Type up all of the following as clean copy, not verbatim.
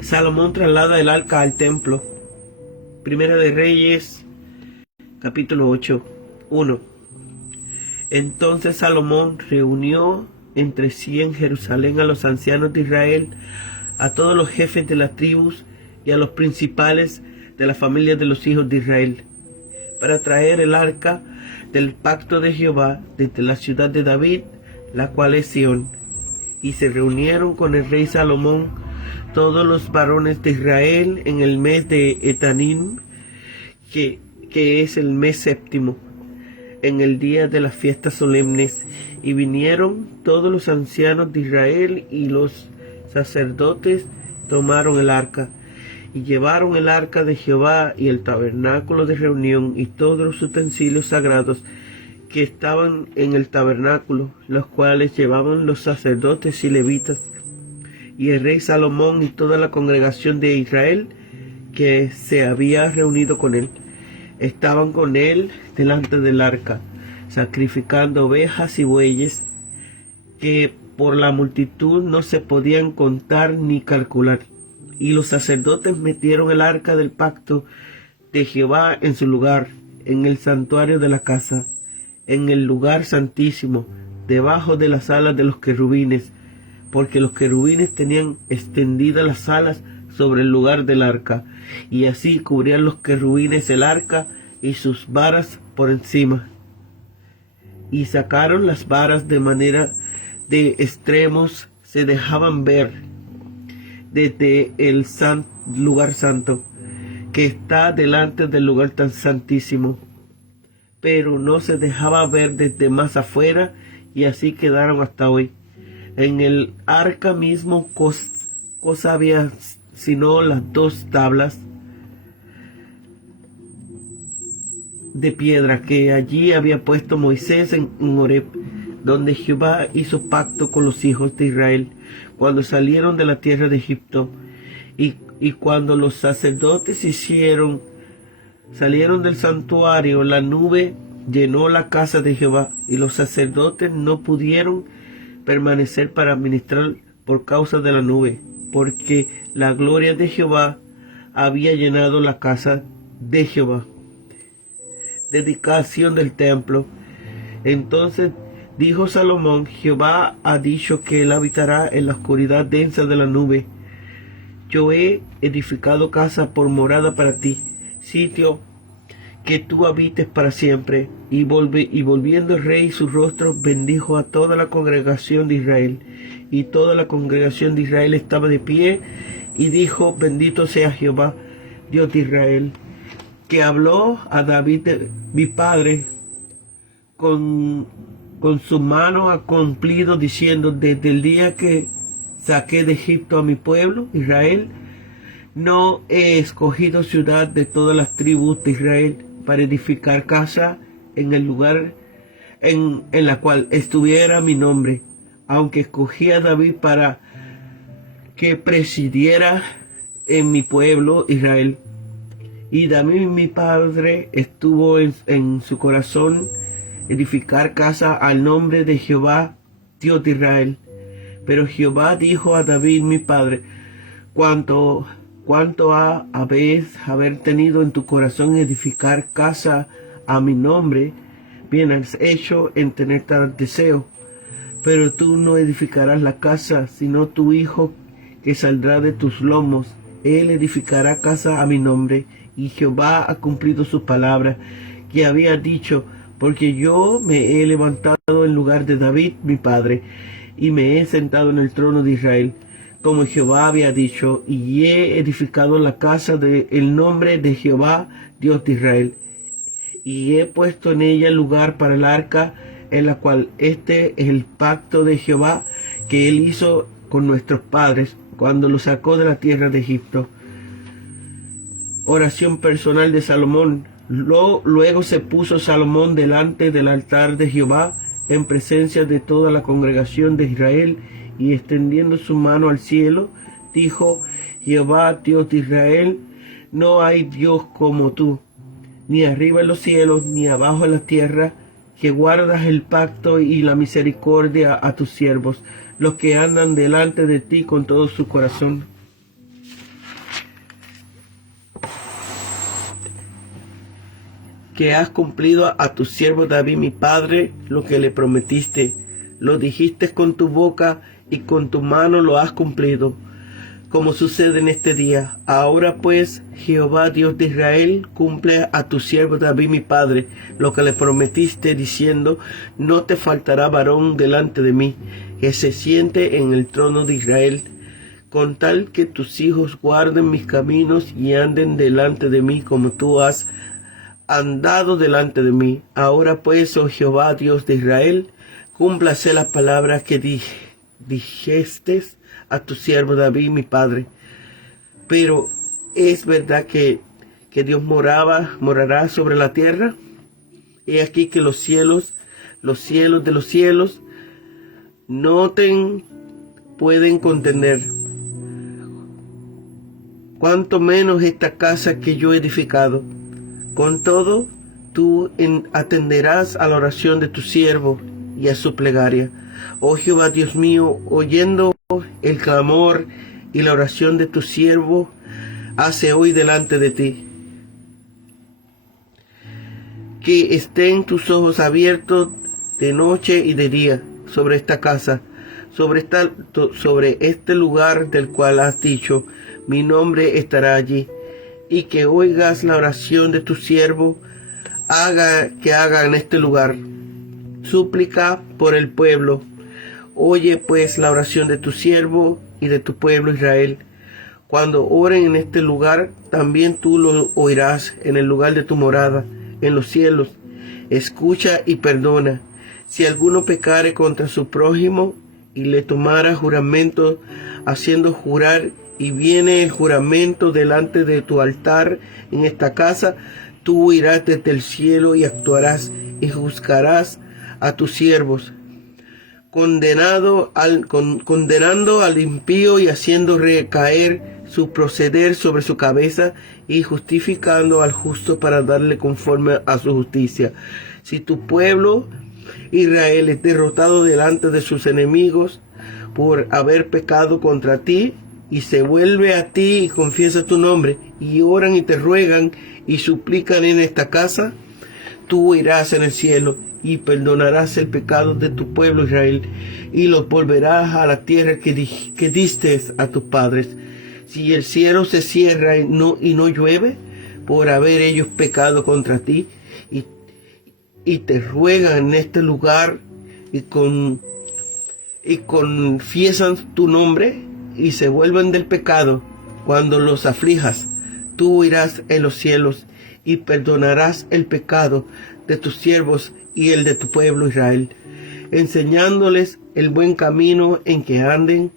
Salomón traslada el arca al templo. Primera de Reyes, capítulo 8, 1. Entonces Salomón reunió entre sí en Jerusalén a los ancianos de Israel, a todos los jefes de las tribus y a los principales de las familias de los hijos de Israel, para traer el arca del pacto de Jehová desde la ciudad de David, la cual es Sión. Y se reunieron con el rey Salomón todos los varones de Israel en el mes de Etanim, que es el mes séptimo, en el día de las fiestas solemnes, y vinieron todos los ancianos de Israel, y los sacerdotes tomaron el arca, y llevaron el arca de Jehová, y el tabernáculo de reunión, y todos los utensilios sagrados que estaban en el tabernáculo, los cuales llevaban los sacerdotes y levitas. Y el rey Salomón y toda la congregación de Israel, que se había reunido con él, estaban con él delante del arca, sacrificando ovejas y bueyes, que por la multitud no se podían contar ni calcular. Y los sacerdotes metieron el arca del pacto de Jehová en su lugar, en el santuario de la casa, en el lugar santísimo, debajo de las alas de los querubines, porque los querubines tenían extendidas las alas sobre el lugar del arca, y así cubrían los querubines el arca y sus varas por encima. Y sacaron las varas de manera de extremos, se dejaban ver desde el lugar santo, que está delante del lugar tan santísimo, pero no se dejaba ver desde más afuera, y así quedaron hasta hoy. En el arca mismo cosa había sino las dos tablas de piedra que allí había puesto Moisés en Horeb, donde Jehová hizo pacto con los hijos de Israel cuando salieron de la tierra de Egipto. Y cuando los sacerdotes salieron del santuario, la nube llenó la casa de Jehová, y los sacerdotes no pudieron permanecer para ministrar por causa de la nube, porque la gloria de Jehová había llenado la casa de Jehová. Dedicación del templo. Entonces dijo Salomón: Jehová ha dicho que él habitará en la oscuridad densa de la nube. Yo he edificado casa por morada para ti, sitio que tú habites para siempre. Y volviendo el rey su rostro, bendijo a toda la congregación de Israel. Y toda la congregación de Israel estaba de pie, y dijo: bendito sea Jehová, Dios de Israel, que habló a David mi padre con su mano ha cumplido, diciendo: desde el día que saqué de Egipto a mi pueblo Israel, no he escogido ciudad de todas las tribus de Israel para edificar casa en el lugar en la cual estuviera mi nombre, aunque escogí a David para que presidiera en mi pueblo Israel. Y David mi padre estuvo en su corazón edificar casa al nombre de Jehová, Dios de Israel. Pero Jehová dijo a David mi padre: cuanto habéis haber tenido en tu corazón edificar casa a mi nombre, bien has hecho en tener tal deseo. Pero tú no edificarás la casa, sino tu hijo que saldrá de tus lomos. Él edificará casa a mi nombre. Y Jehová ha cumplido su palabra que había dicho, porque yo me he levantado en lugar de David mi padre, y me he sentado en el trono de Israel, como Jehová había dicho, y he edificado la casa del nombre de Jehová, Dios de Israel. Y he puesto en ella lugar para el arca, en la cual este es el pacto de Jehová que él hizo con nuestros padres cuando los sacó de la tierra de Egipto. Oración personal de Salomón. Luego se puso Salomón delante del altar de Jehová, en presencia de toda la congregación de Israel, y extendiendo su mano al cielo, dijo: Jehová, Dios de Israel, no hay Dios como tú, ni arriba en los cielos, ni abajo en la tierra, que guardas el pacto y la misericordia a tus siervos, los que andan delante de ti con todo su corazón. que has cumplido a tu siervo David mi padre lo que le prometiste. Lo dijiste con tu boca y con tu mano lo has cumplido, como sucede en este día. Ahora pues, Jehová Dios de Israel, cumple a tu siervo David mi padre lo que le prometiste, diciendo: no te faltará varón delante de mí, que se siente en el trono de Israel, con tal que tus hijos guarden mis caminos y anden delante de mí como tú has andado delante de mí. Ahora pues, oh Jehová Dios de Israel, cúmplase las palabras que dijiste a tu siervo David mi padre. Pero es verdad que Dios morará sobre la tierra. He aquí que los cielos de los cielos no pueden contener, cuanto menos esta casa que yo he edificado. Con todo, tú atenderás a la oración de tu siervo y a su plegaria. Oh Jehová Dios mío, oyendo el clamor y la oración de tu siervo, hace hoy delante de ti. Que estén tus ojos abiertos de noche y de día sobre esta casa, sobre este lugar del cual has dicho: mi nombre estará allí. Y que oigas la oración de tu siervo, que haga en este lugar súplica por el pueblo. Oye pues la oración de tu siervo y de tu pueblo Israel. Cuando oren en este lugar, también tú lo oirás en el lugar de tu morada, en los cielos. Escucha y perdona. Si alguno pecare contra su prójimo y le tomara juramento, haciendo jurar, y viene el juramento delante de tu altar en esta casa, tú irás desde el cielo y actuarás y juzgarás a tus siervos, condenando al impío y haciendo recaer su proceder sobre su cabeza, y justificando al justo para darle conforme a su justicia. Si tu pueblo Israel es derrotado delante de sus enemigos por haber pecado contra ti, y se vuelve a ti y confiesa tu nombre, y oran y te ruegan y suplican en esta casa, tú irás en el cielo y perdonarás el pecado de tu pueblo Israel, y los volverás a la tierra que diste a tus padres. Si el cielo se cierra y no llueve, por haber ellos pecado contra ti, y te ruegan en este lugar, y confiesan tu nombre, y se vuelven del pecado, cuando los aflijas, tú irás en los cielos y perdonarás el pecado de tus siervos y el de tu pueblo Israel, enseñándoles el buen camino en que anden,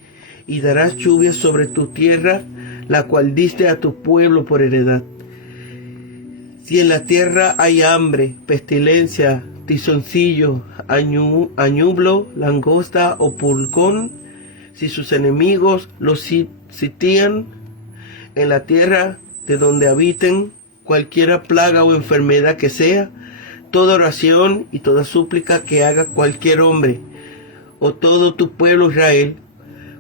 y darás lluvia sobre tu tierra, la cual diste a tu pueblo por heredad. Si en la tierra hay hambre, pestilencia, tizoncillo, añublo, langosta o pulgón, si sus enemigos los sitian en la tierra de donde habiten, cualquiera plaga o enfermedad que sea, toda oración y toda súplica que haga cualquier hombre o todo tu pueblo Israel,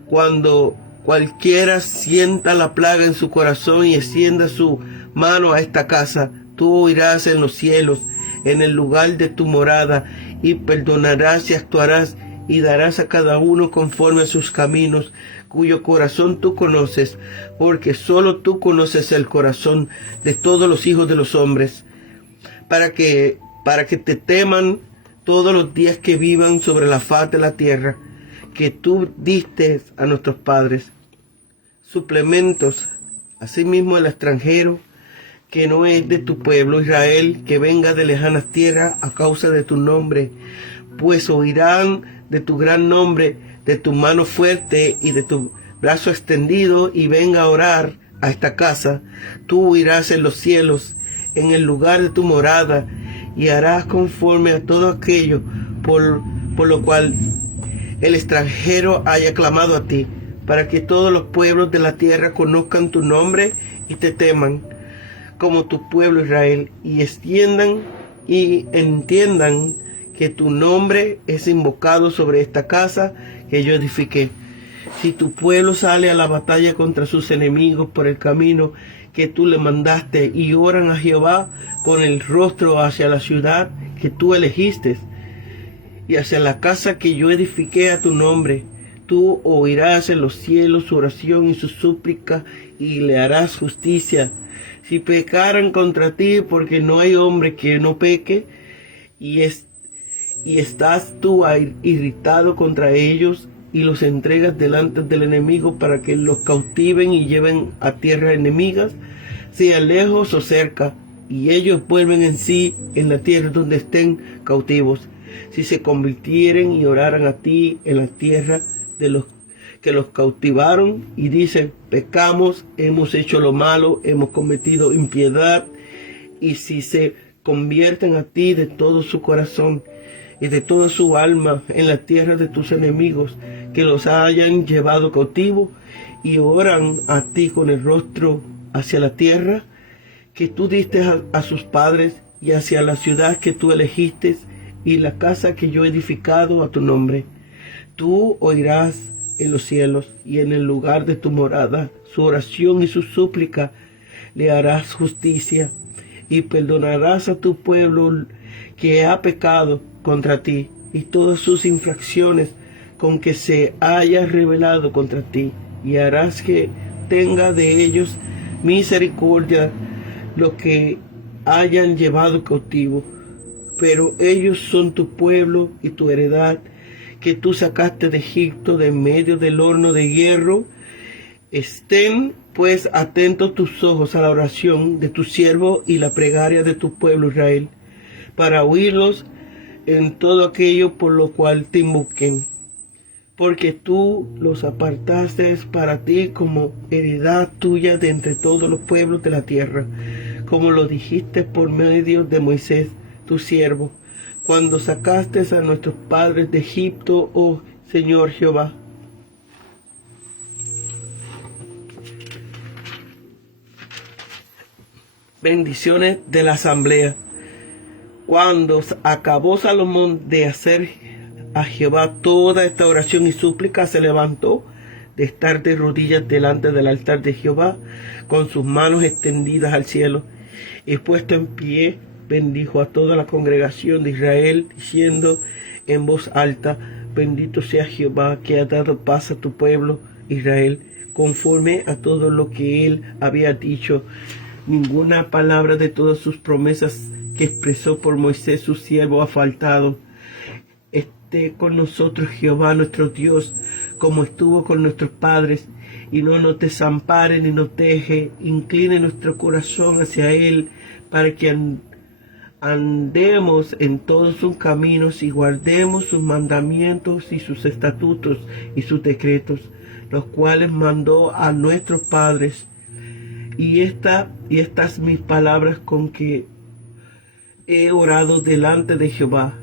cuando cualquiera sienta la plaga en su corazón y extienda su mano a esta casa, tú oirás en los cielos, en el lugar de tu morada, y perdonarás y actuarás, y darás a cada uno conforme a sus caminos, cuyo corazón tú conoces, porque solo tú conoces el corazón de todos los hijos de los hombres, para que te teman todos los días que vivan sobre la faz de la tierra, que tú diste a nuestros padres. Suplementos, asimismo el extranjero, que no es de tu pueblo Israel, que venga de lejanas tierras a causa de tu nombre, pues oirán de tu gran nombre, de tu mano fuerte y de tu brazo extendido, y venga a orar a esta casa. Tú irás en los cielos, en el lugar de tu morada, y harás conforme a todo aquello por lo cual el extranjero haya clamado a ti, para que todos los pueblos de la tierra conozcan tu nombre y te teman, como tu pueblo Israel, y extiendan y entiendan que tu nombre es invocado sobre esta casa que yo edifiqué. Si tu pueblo sale a la batalla contra sus enemigos por el camino que tú le mandaste y oran a Jehová con el rostro hacia la ciudad que tú elegiste y hacia la casa que yo edifiqué a tu nombre. Tú oirás en los cielos su oración y su súplica y le harás justicia. Si pecaran contra ti, porque no hay hombre que no peque, y estás tú irritado contra ellos y los entregas delante del enemigo para que los cautiven y lleven a tierra enemigas, sea lejos o cerca, y ellos vuelven en sí en la tierra donde estén cautivos. Si se convirtieren y oraran a ti en la tierra de los que los cautivaron y dicen, pecamos, hemos hecho lo malo, hemos cometido impiedad, y si se convierten a ti de todo su corazón y de toda su alma en la tierra de tus enemigos, que los hayan llevado cautivo, y oran a ti con el rostro hacia la tierra que tú diste a sus padres, y hacia la ciudad que tú elegiste, y la casa que yo he edificado a tu nombre, tú oirás en los cielos y en el lugar de tu morada su oración y su súplica, le harás justicia y perdonarás a tu pueblo que ha pecado contra ti y todas sus infracciones con que se haya rebelado contra ti, y harás que tenga de ellos misericordia los que hayan llevado cautivo. Pero ellos son tu pueblo y tu heredad, que tú sacaste de Egipto de en medio del horno de hierro. Estén pues atentos tus ojos a la oración de tu siervo y la plegaria de tu pueblo Israel, para oírlos en todo aquello por lo cual te invoquen. Porque tú los apartaste para ti como heredad tuya de entre todos los pueblos de la tierra, como lo dijiste por medio de Moisés, tu siervo, cuando sacaste a nuestros padres de Egipto, oh Señor Jehová. Bendiciones de la asamblea. Cuando acabó Salomón de hacer a Jehová toda esta oración y súplica, se levantó de estar de rodillas delante del altar de Jehová, con sus manos extendidas al cielo, y puesto en pie, bendijo a toda la congregación de Israel, diciendo en voz alta, bendito sea Jehová, que ha dado paz a tu pueblo Israel, conforme a todo lo que él había dicho. Ninguna palabra de todas sus promesas que expresó por Moisés su siervo ha faltado. Esté con nosotros Jehová nuestro Dios, como estuvo con nuestros padres, y no nos desampare ni nos deje. Incline nuestro corazón hacia él, para que andemos en todos sus caminos y guardemos sus mandamientos y sus estatutos y sus decretos, los cuales mandó a nuestros padres. Y estas mis palabras con que he orado delante de Jehová.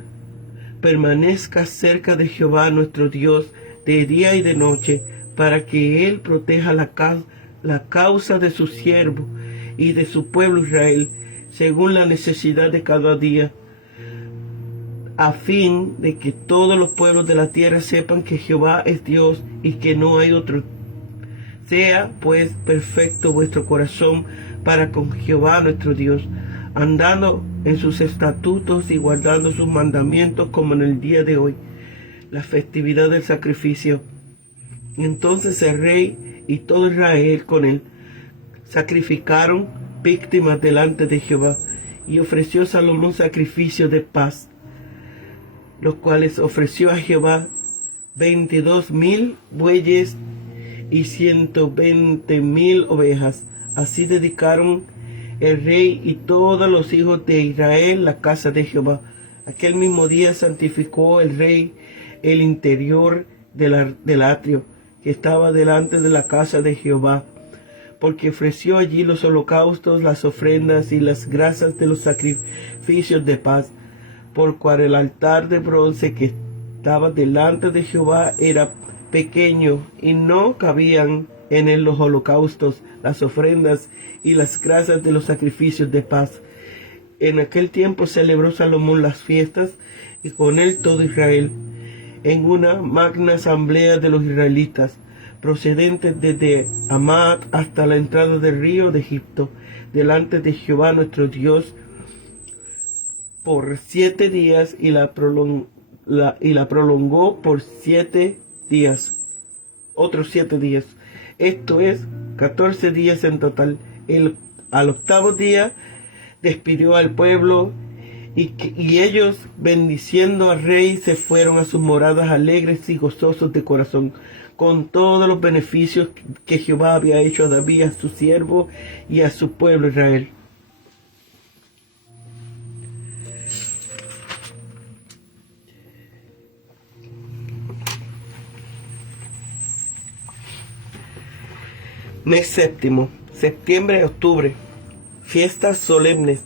Permanezca cerca de Jehová nuestro Dios de día y de noche, para que él proteja la causa de su siervo y de su pueblo Israel, según la necesidad de cada día, a fin de que todos los pueblos de la tierra sepan que Jehová es Dios y que no hay otro. Sea pues perfecto vuestro corazón para con Jehová nuestro Dios, andando en sus estatutos y guardando sus mandamientos, como en el día de hoy, la festividad del sacrificio. Entonces el rey y todo Israel con él sacrificaron víctimas delante de Jehová, y ofreció Salomón sacrificios de paz, los cuales ofreció a Jehová 22,000 bueyes y 120,000 ovejas. Así dedicaron el rey y todos los hijos de Israel la casa de Jehová. Aquel mismo día santificó el rey el interior del atrio que estaba delante de la casa de Jehová, porque ofreció allí los holocaustos, las ofrendas y las grasas de los sacrificios de paz, por cual el altar de bronce que estaba delante de Jehová era pequeño, y no cabían en él los holocaustos, las ofrendas y las grasas de los sacrificios de paz. En aquel tiempo celebró Salomón las fiestas, y con él todo Israel, en una magna asamblea de los israelitas, procedentes desde Hamat hasta la entrada del río de Egipto, delante de Jehová nuestro Dios, por 7 días, y la prolongó por 7 días, otros 7 días. Esto es 14 días en total. Al octavo día despidió al pueblo, y ellos, bendiciendo al rey, se fueron a sus moradas alegres y gozosos de corazón, con todos los beneficios que Jehová había hecho a David, a su siervo, y a su pueblo Israel. Mes séptimo, septiembre-octubre, fiestas solemnes.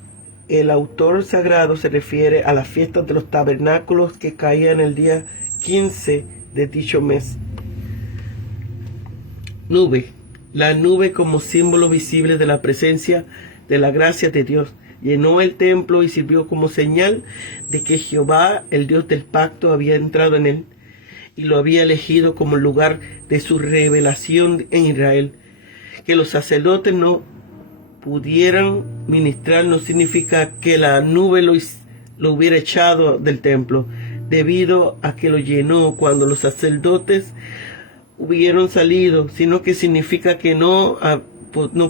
El autor sagrado se refiere a las fiestas de los tabernáculos que caían el día 15 de dicho mes. Nube. La nube, como símbolo visible de la presencia de la gracia de Dios, llenó el templo y sirvió como señal de que Jehová, el Dios del pacto, había entrado en él y lo había elegido como lugar de su revelación en Israel. Que los sacerdotes no pudieran ministrar no significa que la nube lo hubiera echado del templo, debido a que lo llenó cuando los sacerdotes hubieron salido, sino que significa que no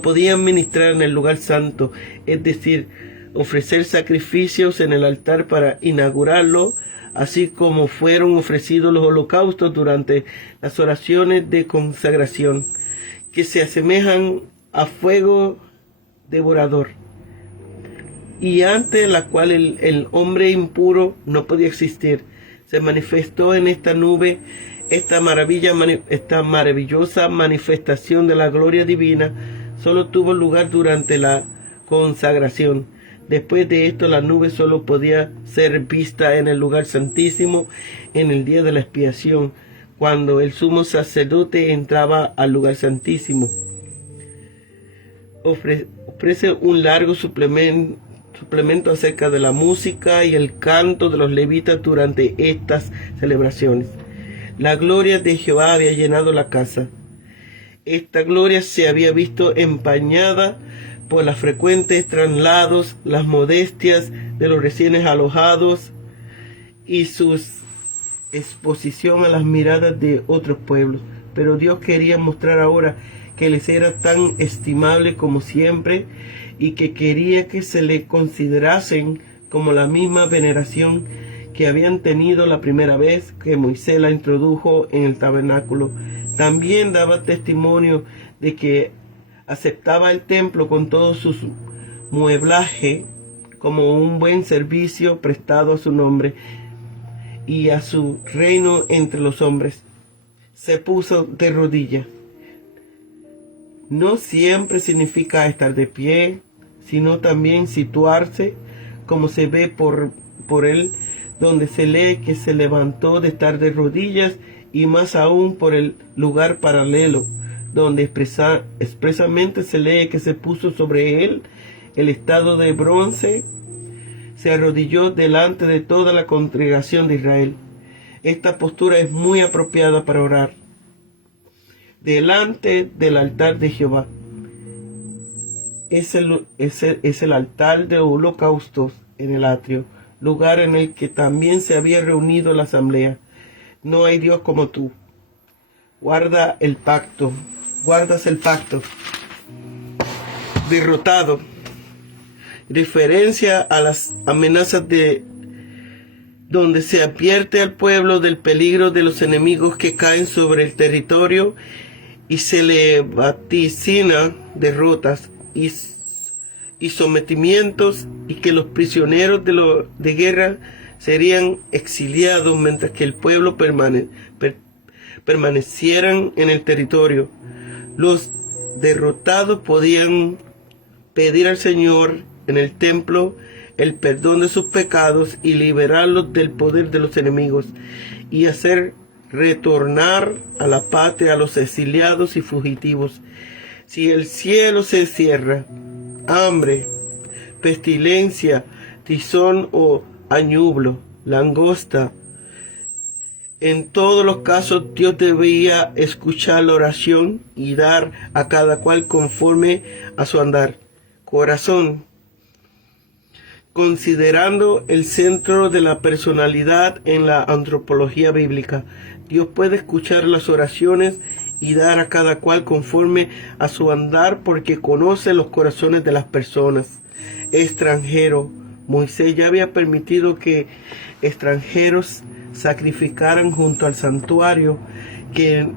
podían ministrar en el lugar santo, es decir, ofrecer sacrificios en el altar para inaugurarlo, así como fueron ofrecidos los holocaustos durante las oraciones de consagración, que se asemejan a fuego devorador, y ante la cual el hombre impuro no podía existir. Se manifestó en esta nube esta maravillosa manifestación de la gloria divina. Solo tuvo lugar durante la consagración. Después de esto, la nube solo podía ser vista en el lugar santísimo en el día de la expiación, cuando el sumo sacerdote entraba al lugar santísimo. Ofrece un largo suplemento acerca de la música y el canto de los levitas durante estas celebraciones. La gloria de Jehová había llenado la casa. Esta gloria se había visto empañada por los frecuentes traslados, las modestias de los recién alojados y su exposición a las miradas de otros pueblos. Pero Dios quería mostrar ahora que les era tan estimable como siempre, y que quería que se le considerasen como la misma veneración que habían tenido la primera vez que Moisés la introdujo en el tabernáculo. También daba testimonio de que aceptaba el templo con todo su mueblaje como un buen servicio prestado a su nombre y a su reino entre los hombres. Se puso de rodillas. No siempre significa estar de pie, sino también situarse, como se ve por él, donde se lee que se levantó de estar de rodillas, y más aún por el lugar paralelo, donde expresamente se lee que se puso sobre él el estado de bronce, se arrodilló delante de toda la congregación de Israel. Esta postura es muy apropiada para orar delante del altar de Jehová. Es el altar de holocaustos en el atrio, lugar en el que también se había reunido la asamblea. No hay Dios como tú. Guardas el pacto. Derrotado. Referencia a las amenazas donde se advierte al pueblo del peligro de los enemigos que caen sobre el territorio, y se le vaticina derrotas y sometimientos, y que los prisioneros de guerra serían exiliados mientras que el pueblo permanecieran en el territorio. Los derrotados podían pedir al Señor en el templo el perdón de sus pecados y liberarlos del poder de los enemigos, y hacer retornar a la patria a los exiliados y fugitivos. Si el cielo se cierra, hambre, pestilencia, tizón o añublo, langosta, En todos los casos, Dios debía escuchar la oración y dar a cada cual conforme a su andar. Corazón. Considerando el centro de la personalidad en la antropología bíblica, Dios puede escuchar las oraciones y dar a cada cual conforme a su andar porque conoce los corazones de las personas. Extranjero. Moisés ya había permitido que extranjeros sacrificaran junto al santuario, que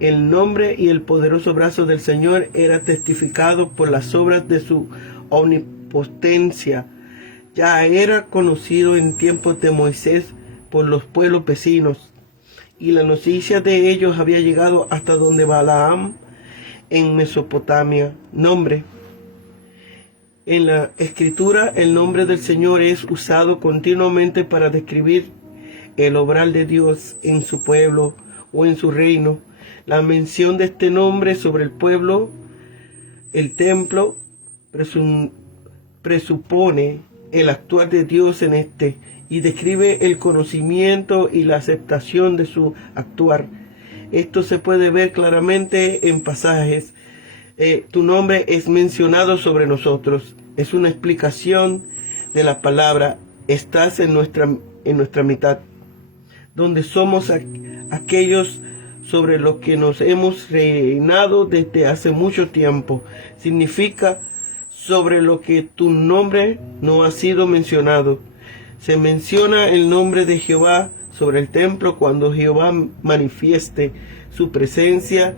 el nombre y el poderoso brazo del Señor era testificado por las obras de su omnipotencia. Ya era conocido en tiempos de Moisés por los pueblos vecinos, y la noticia de ellos había llegado hasta donde Balaam en Mesopotamia. Nombre. En la Escritura, el nombre del Señor es usado continuamente para describir el obrar de Dios en su pueblo o en su reino. La mención de este nombre sobre el pueblo, el templo, presupone el actuar de Dios en este y describe el conocimiento y la aceptación de su actuar. Esto se puede ver claramente en pasajes. Tu nombre es mencionado sobre nosotros. Es una explicación de la palabra. Estás en nuestra mitad, donde somos aquellos sobre los que nos hemos reinado desde hace mucho tiempo. Significa sobre lo que tu nombre no ha sido mencionado. Se menciona el nombre de Jehová sobre el templo cuando Jehová manifieste su presencia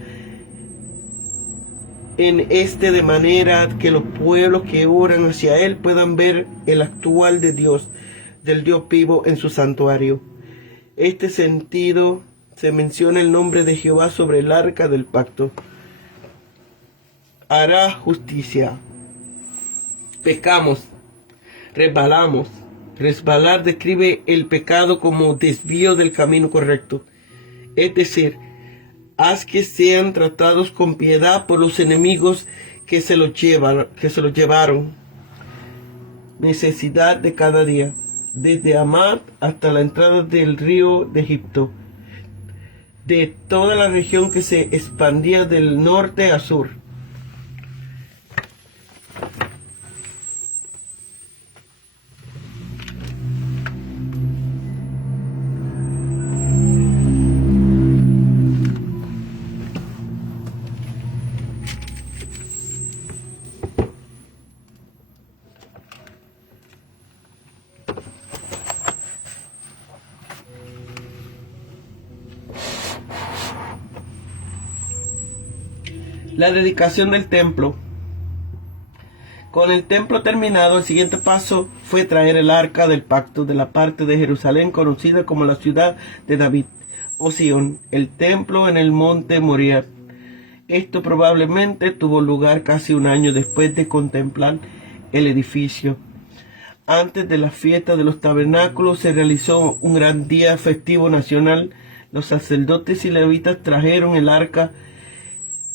en de manera que los pueblos que oran hacia él puedan ver el actual de Dios, del Dios vivo en su santuario. Este sentido se menciona el nombre de Jehová sobre el arca del pacto. Hará justicia. Pecamos, resbalamos. Resbalar describe el pecado como desvío del camino correcto. Es decir, haz que sean tratados con piedad por los enemigos que se los llevaron. Necesidad de cada día, desde Amad hasta la entrada del río de Egipto, de toda la región que se expandía del norte a sur. La dedicación del templo. Con el templo terminado, el siguiente paso fue traer el arca del pacto de la parte de Jerusalén conocida como la ciudad de David, o Sión, el templo en el monte Moriah. Esto probablemente tuvo lugar casi un año después de contemplar el edificio. Antes de la fiesta de los tabernáculos se realizó un gran día festivo nacional. Los sacerdotes y levitas trajeron el arca,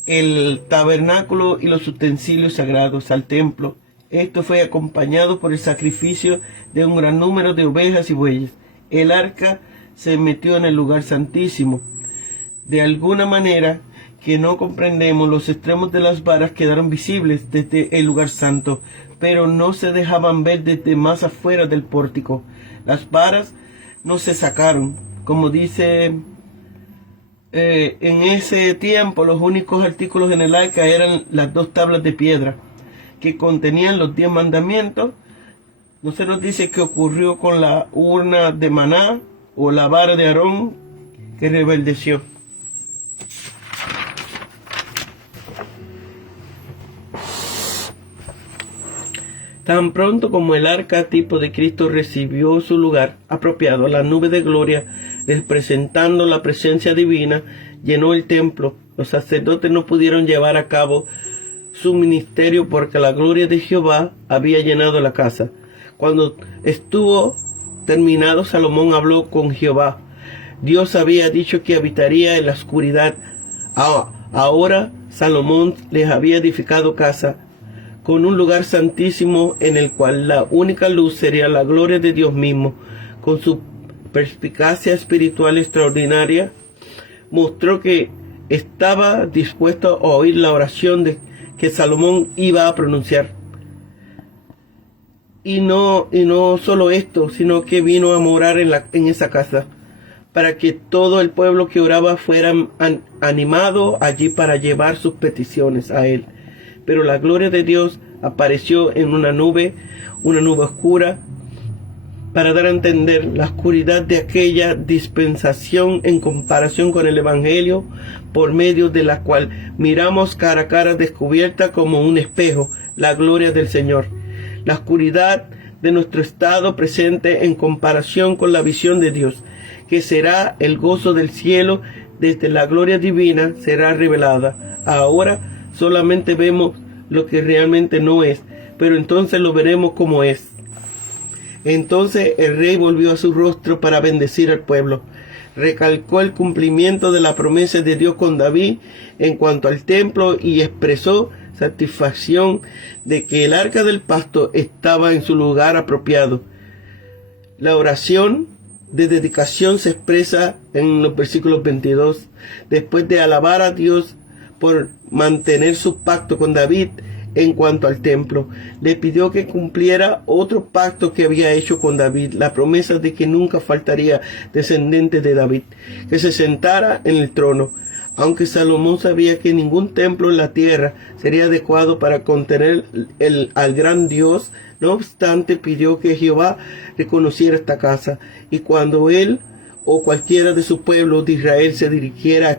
el tabernáculo y los utensilios sagrados al templo. Esto fue acompañado por el sacrificio de un gran número de ovejas y bueyes. El arca se metió en el lugar santísimo. De alguna manera que no comprendemos, los extremos de las varas quedaron visibles desde el lugar santo, pero no se dejaban ver desde más afuera del pórtico. Las varas no se sacaron, como dice en ese tiempo los únicos artículos en el arca eran las 2 tablas de piedra que contenían los 10 mandamientos. No se nos dice qué ocurrió con la urna de maná o la vara de Aarón que rebeldeció. Tan pronto como el arca tipo de Cristo recibió su lugar apropiado, la nube de gloria, representando la presencia divina, llenó el templo. Los sacerdotes no pudieron llevar a cabo su ministerio porque la gloria de Jehová había llenado la casa. Cuando estuvo terminado, Salomón habló con Jehová. Dios había dicho que habitaría en la oscuridad. Ahora Salomón les había edificado casa con un lugar santísimo en el cual la única luz sería la gloria de Dios mismo, con su perspicacia espiritual extraordinaria, mostró que estaba dispuesto a oír la oración que Salomón iba a pronunciar. Y no solo esto, sino que vino a morar en esa casa, para que todo el pueblo que oraba fuera animado allí para llevar sus peticiones a él. Pero la gloria de Dios apareció en una nube oscura, para dar a entender la oscuridad de aquella dispensación en comparación con el Evangelio, por medio de la cual miramos cara a cara descubierta como un espejo la gloria del Señor. La oscuridad de nuestro estado presente en comparación con la visión de Dios, que será el gozo del cielo desde la gloria divina, será revelada. Ahora solamente vemos lo que realmente no es, pero entonces lo veremos como es. Entonces el rey volvió a su rostro para bendecir al pueblo. Recalcó el cumplimiento de la promesa de Dios con David en cuanto al templo y expresó satisfacción de que el arca del pacto estaba en su lugar apropiado. La oración de dedicación se expresa en los versículos 22. Después de alabar a Dios por mantener su pacto con David en cuanto al templo, le pidió que cumpliera otro pacto que había hecho con David, la promesa de que nunca faltaría descendiente de David, que se sentara en el trono. Aunque Salomón sabía que ningún templo en la tierra sería adecuado para contener al gran Dios, no obstante pidió que Jehová reconociera esta casa, y cuando él o cualquiera de su pueblo de Israel se dirigiera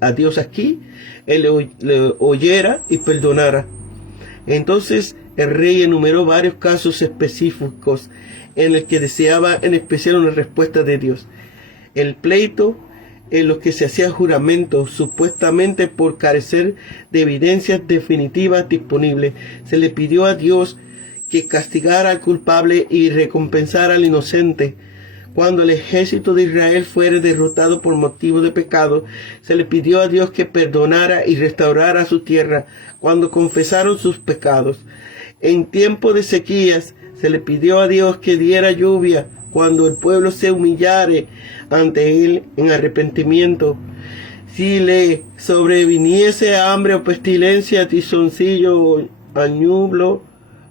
a Dios aquí, él le oyera y perdonara. Entonces el rey enumeró varios casos específicos en el que deseaba en especial una respuesta de Dios. El pleito en los que se hacía juramento, supuestamente por carecer de evidencias definitivas disponibles, se le pidió a Dios que castigara al culpable y recompensara al inocente. Cuando el ejército de Israel fuera derrotado por motivo de pecado, se le pidió a Dios que perdonara y restaurara su tierra cuando confesaron sus pecados. En tiempo de sequías, se le pidió a Dios que diera lluvia cuando el pueblo se humillare ante él en arrepentimiento. Si le sobreviniese hambre o pestilencia, tizoncillo o añublo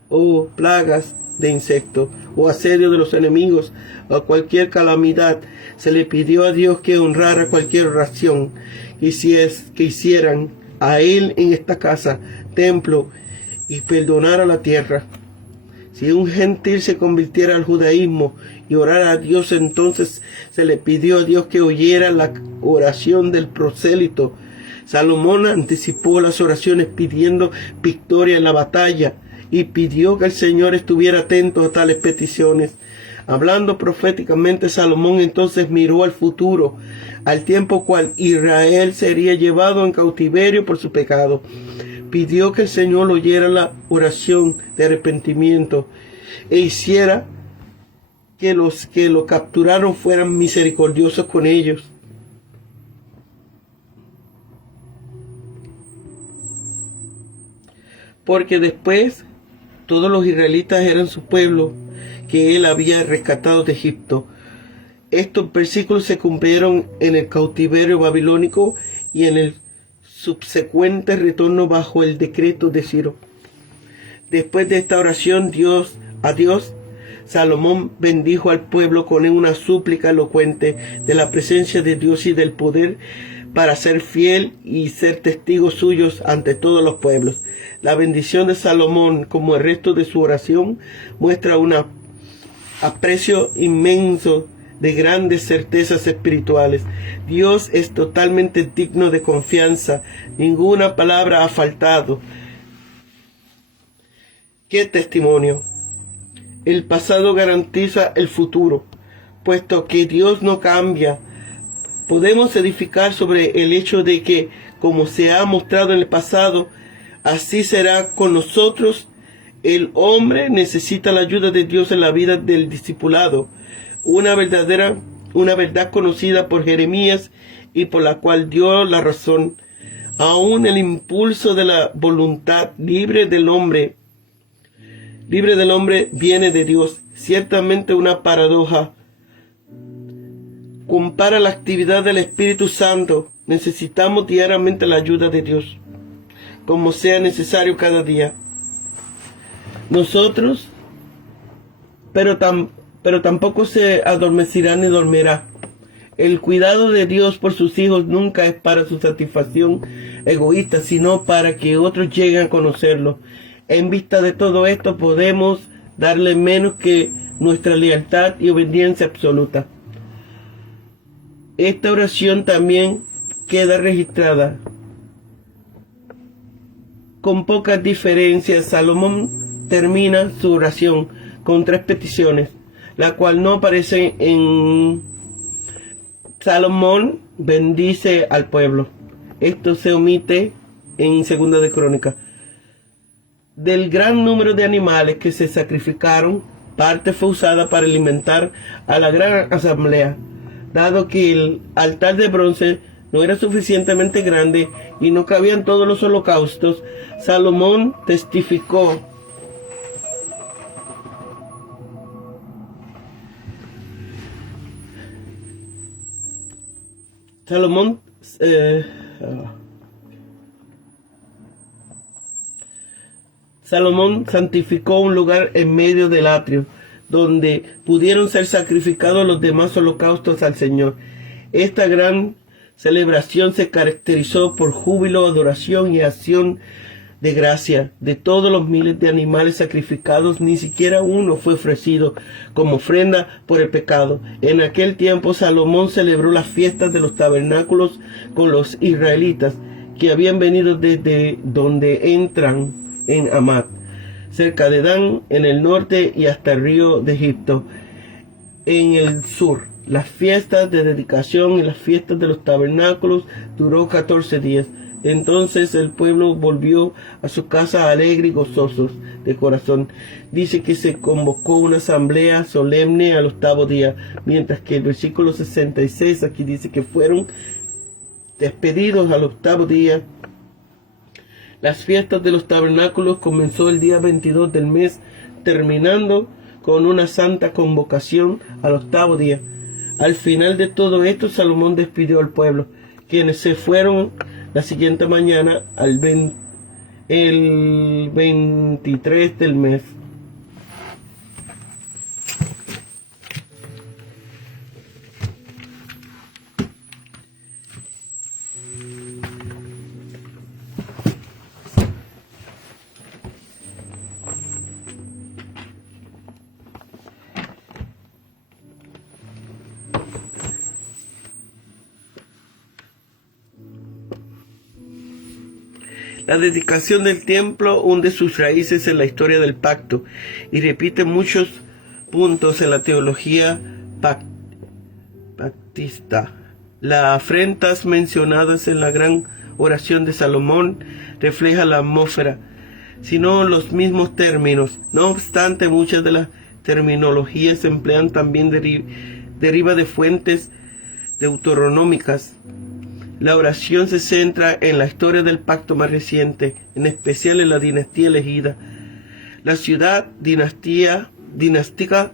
o plagas de insectos o asedio de los enemigos o cualquier calamidad, se le pidió a Dios que honrara cualquier oración que hicieran a él en esta casa, templo, y perdonara la tierra. Si un gentil se convirtiera al judaísmo y orara a Dios, entonces se le pidió a Dios que oyera la oración del prosélito. Salomón anticipó las oraciones pidiendo victoria en la batalla y pidió que el Señor estuviera atento a tales peticiones. Hablando proféticamente, Salomón entonces miró al futuro, al tiempo cual Israel sería llevado en cautiverio por su pecado. Pidió que el Señor oyera la oración de arrepentimiento e hiciera que los que lo capturaron fueran misericordiosos con ellos. Porque después todos los israelitas eran su pueblo, que él había rescatado de Egipto. Estos versículos se cumplieron en el cautiverio babilónico y en el subsecuente retorno bajo el decreto de Ciro. Después de esta oración a Dios, Salomón bendijo al pueblo con una súplica elocuente de la presencia de Dios y del poder para ser fiel y ser testigos suyos ante todos los pueblos. La bendición de Salomón, como el resto de su oración, muestra un aprecio inmenso de grandes certezas espirituales. Dios es totalmente digno de confianza. Ninguna palabra ha faltado. ¡Qué testimonio! El pasado garantiza el futuro, puesto que Dios no cambia. Podemos edificar sobre el hecho de que, como se ha mostrado en el pasado, así será con nosotros. El hombre necesita la ayuda de Dios en la vida del discipulado, una verdad conocida por Jeremías y por la cual dio la razón. Aún el impulso de la voluntad libre del hombre viene de Dios. Ciertamente una paradoja. compara la actividad del Espíritu Santo. Necesitamos diariamente la ayuda de Dios, como sea necesario cada día. Nosotros, pero tampoco se adormecerá ni dormirá. El cuidado de Dios por sus hijos nunca es para su satisfacción egoísta, sino para que otros lleguen a conocerlo. En vista de todo esto, podemos darle menos que nuestra lealtad y obediencia absoluta. Esta oración también queda registrada. Con pocas diferencias, Salomón termina su oración con 3 peticiones, la cual no aparece en Salomón bendice al pueblo. Esto se omite en Segunda de Crónicas. Del gran número de animales que se sacrificaron, parte fue usada para alimentar a la gran asamblea. Dado que el altar de bronce no era suficientemente grande y no cabían todos los holocaustos, Salomón testificó Salomón santificó un lugar en medio del atrio, donde pudieron ser sacrificados los demás holocaustos al Señor. Esta gran celebración se caracterizó por júbilo, adoración y acción de gracia. De todos los miles de animales sacrificados, ni siquiera uno fue ofrecido como ofrenda por el pecado. En aquel tiempo Salomón celebró las fiestas de los tabernáculos con los israelitas que habían venido desde donde entran en Amat, cerca de Dan, en el norte, y hasta el río de Egipto, en el sur. Las fiestas de dedicación y las fiestas de los tabernáculos duró 14 días. Entonces el pueblo volvió a su casa alegre y gozosos de corazón. Dice que se convocó una asamblea solemne al 8º día, mientras que el versículo 66 aquí dice que fueron despedidos al 8º día. Las fiestas de los tabernáculos comenzó el día 22 del mes, terminando con una santa convocación al 8º día. Al final de todo esto, Salomón despidió al pueblo, quienes se fueron la siguiente mañana el 23 del mes. La dedicación del templo hunde sus raíces en la historia del pacto y repite muchos puntos en la teología pactista. Las afrentas mencionadas en la gran oración de Salomón reflejan la atmósfera, sino los mismos términos. No obstante, muchas de las terminologías se emplean también deriva de fuentes deuteronómicas. La oración se centra en la historia del pacto más reciente, en especial en la dinastía elegida, la ciudad dinástica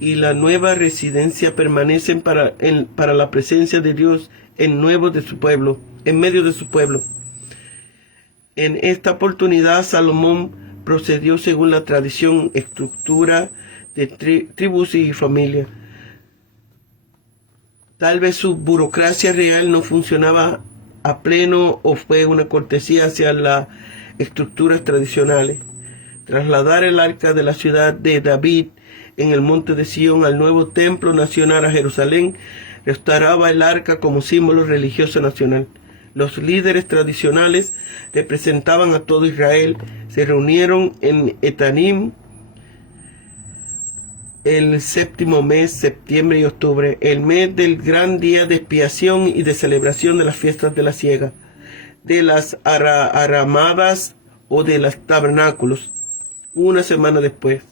y la nueva residencia permanecen para la presencia de Dios en medio de su pueblo. En esta oportunidad, Salomón procedió según la tradición, estructura de tribus y familias. Tal vez su burocracia real no funcionaba a pleno o fue una cortesía hacia las estructuras tradicionales. Trasladar el arca de la ciudad de David en el monte de Sión al nuevo templo nacional a Jerusalén restauraba el arca como símbolo religioso nacional. Los líderes tradicionales representaban a todo Israel. Se reunieron en Etanim el 7º mes, septiembre y octubre, el mes del gran día de expiación y de celebración de las fiestas de la siega, de las aramadas o de los tabernáculos, una semana después.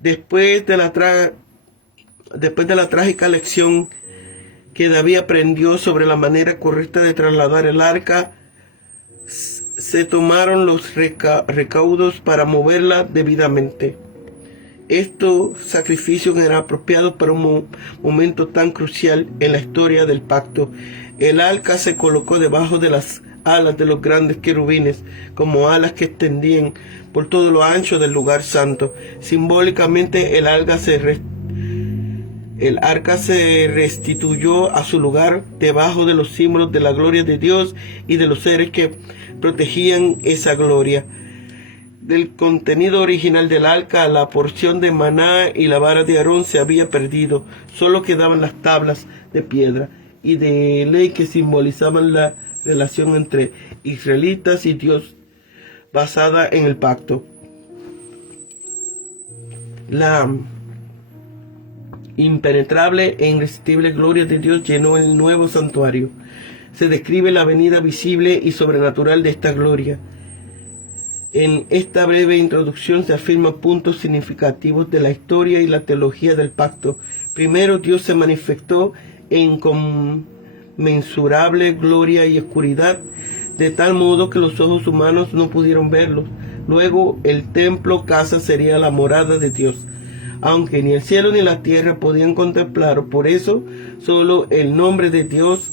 Después de la trágica lección que David aprendió sobre la manera correcta de trasladar el arca, se tomaron los recaudos para moverla debidamente. Estos sacrificios eran apropiados para un momento tan crucial en la historia del pacto. El arca se colocó debajo de las alas de los grandes querubines, como alas que extendían por todo lo ancho del lugar santo. Simbólicamente, el arca se restituyó a su lugar debajo de los símbolos de la gloria de Dios y de los seres que protegían esa gloria. Del contenido original del arca, la porción de maná y la vara de Aarón se había perdido. Solo quedaban las tablas de piedra y de ley que simbolizaban la relación entre israelitas y Dios basada en el pacto. La impenetrable e irresistible gloria de Dios llenó el nuevo santuario. Se describe la venida visible y sobrenatural de esta gloria. En esta breve introducción se afirman puntos significativos de la historia y la teología del pacto. Primero, Dios se manifestó en conmensurable gloria y oscuridad, de tal modo que los ojos humanos no pudieron verlo. Luego, el templo casa sería la morada de Dios, aunque ni el cielo ni la tierra podían contemplarlo. Por eso, solo el nombre de Dios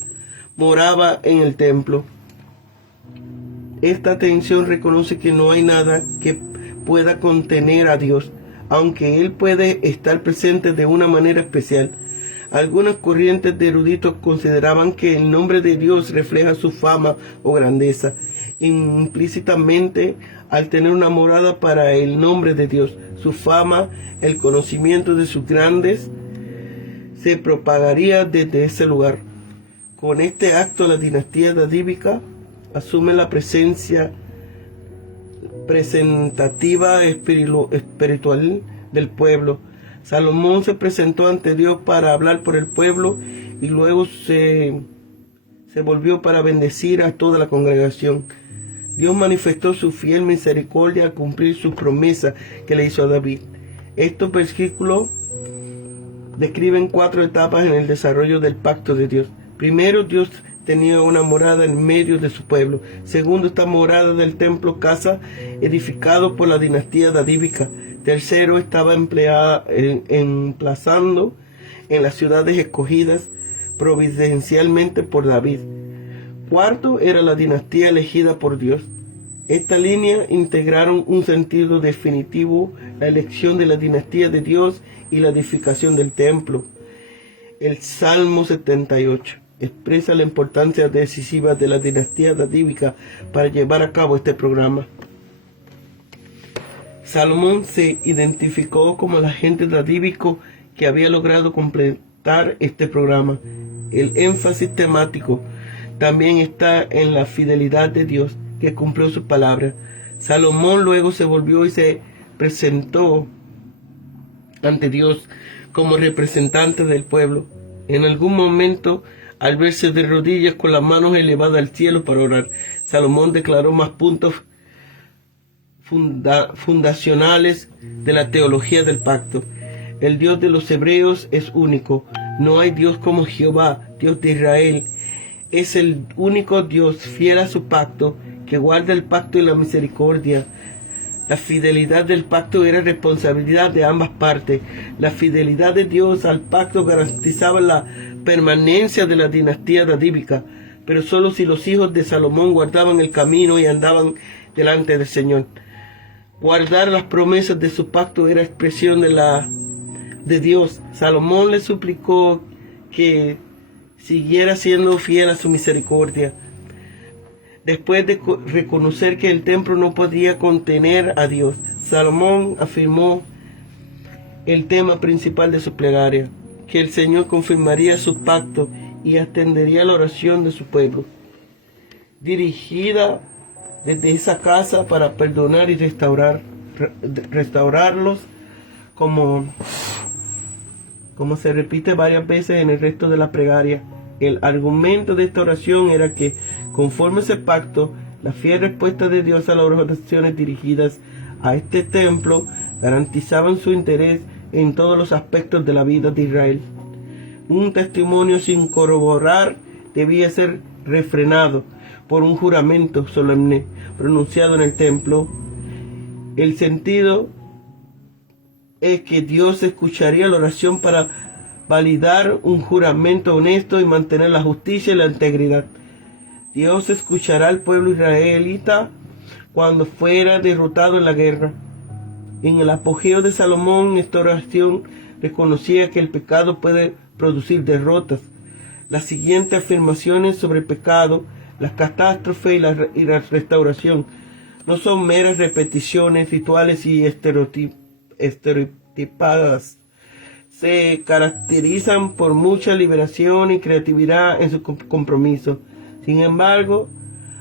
moraba en el templo. Esta tensión reconoce que no hay nada que pueda contener a Dios, aunque Él puede estar presente de una manera especial. Algunas corrientes de eruditos consideraban que el nombre de Dios refleja su fama o grandeza. Implícitamente, al tener una morada para el nombre de Dios, su fama, el conocimiento de sus grandes, se propagaría desde ese lugar. Con este acto, la dinastía davídica asume la presencia presentativa espiritual del pueblo. Salomón se presentó ante Dios para hablar por el pueblo y luego se volvió para bendecir a toda la congregación. Dios manifestó su fiel misericordia al cumplir su promesa que le hizo a David. Estos versículos describen 4 etapas en el desarrollo del pacto de Dios. Primero, Dios tenía una morada en medio de su pueblo. Segundo, esta morada del templo casa edificado por la dinastía davídica. Tercero, estaba emplazando en las ciudades escogidas providencialmente por David. Cuarto, era la dinastía elegida por Dios. Esta línea integraron un sentido definitivo, la elección de la dinastía de Dios y la edificación del templo. El Salmo 78 expresa la importancia decisiva de la dinastía davídica para llevar a cabo este programa. Salomón se identificó como el agente davídico que había logrado completar este programa. El énfasis temático también está en la fidelidad de Dios, que cumplió su palabra. Salomón luego se volvió y se presentó ante Dios como representante del pueblo. En algún momento, al verse de rodillas con las manos elevadas al cielo para orar, Salomón declaró más puntos fundacionales de la teología del pacto. El Dios de los hebreos es único. No hay Dios como Jehová, Dios de Israel. Es el único Dios fiel a su pacto, que guarda el pacto y la misericordia. La fidelidad del pacto era responsabilidad de ambas partes. La fidelidad de Dios al pacto garantizaba la permanencia de la dinastía davídica, pero solo si los hijos de Salomón guardaban el camino y andaban delante del Señor. Guardar las promesas de su pacto era expresión de Dios. Salomón le suplicó que siguiera siendo fiel a su misericordia. Después de reconocer que el templo no podía contener a Dios, Salomón afirmó el tema principal de su plegaria, que el Señor confirmaría su pacto y atendería la oración de su pueblo, dirigida desde esa casa para perdonar y restaurarlos, como se repite varias veces en el resto de la plegaria. El argumento de esta oración era que, conforme a ese pacto, la fiel respuesta de Dios a las oraciones dirigidas a este templo garantizaban su interés en todos los aspectos de la vida de Israel. Un testimonio sin corroborar debía ser refrenado por un juramento solemne pronunciado en el templo. El sentido es que Dios escucharía la oración para validar un juramento honesto y mantener la justicia y la integridad. Dios escuchará al pueblo israelita cuando fuera derrotado en la guerra. En el apogeo de Salomón, esta oración reconocía que el pecado puede producir derrotas. Las siguientes afirmaciones sobre el pecado, las catástrofes y la restauración no son meras repeticiones rituales y estereotipadas. Se caracterizan por mucha liberación y creatividad en su compromiso. Sin embargo,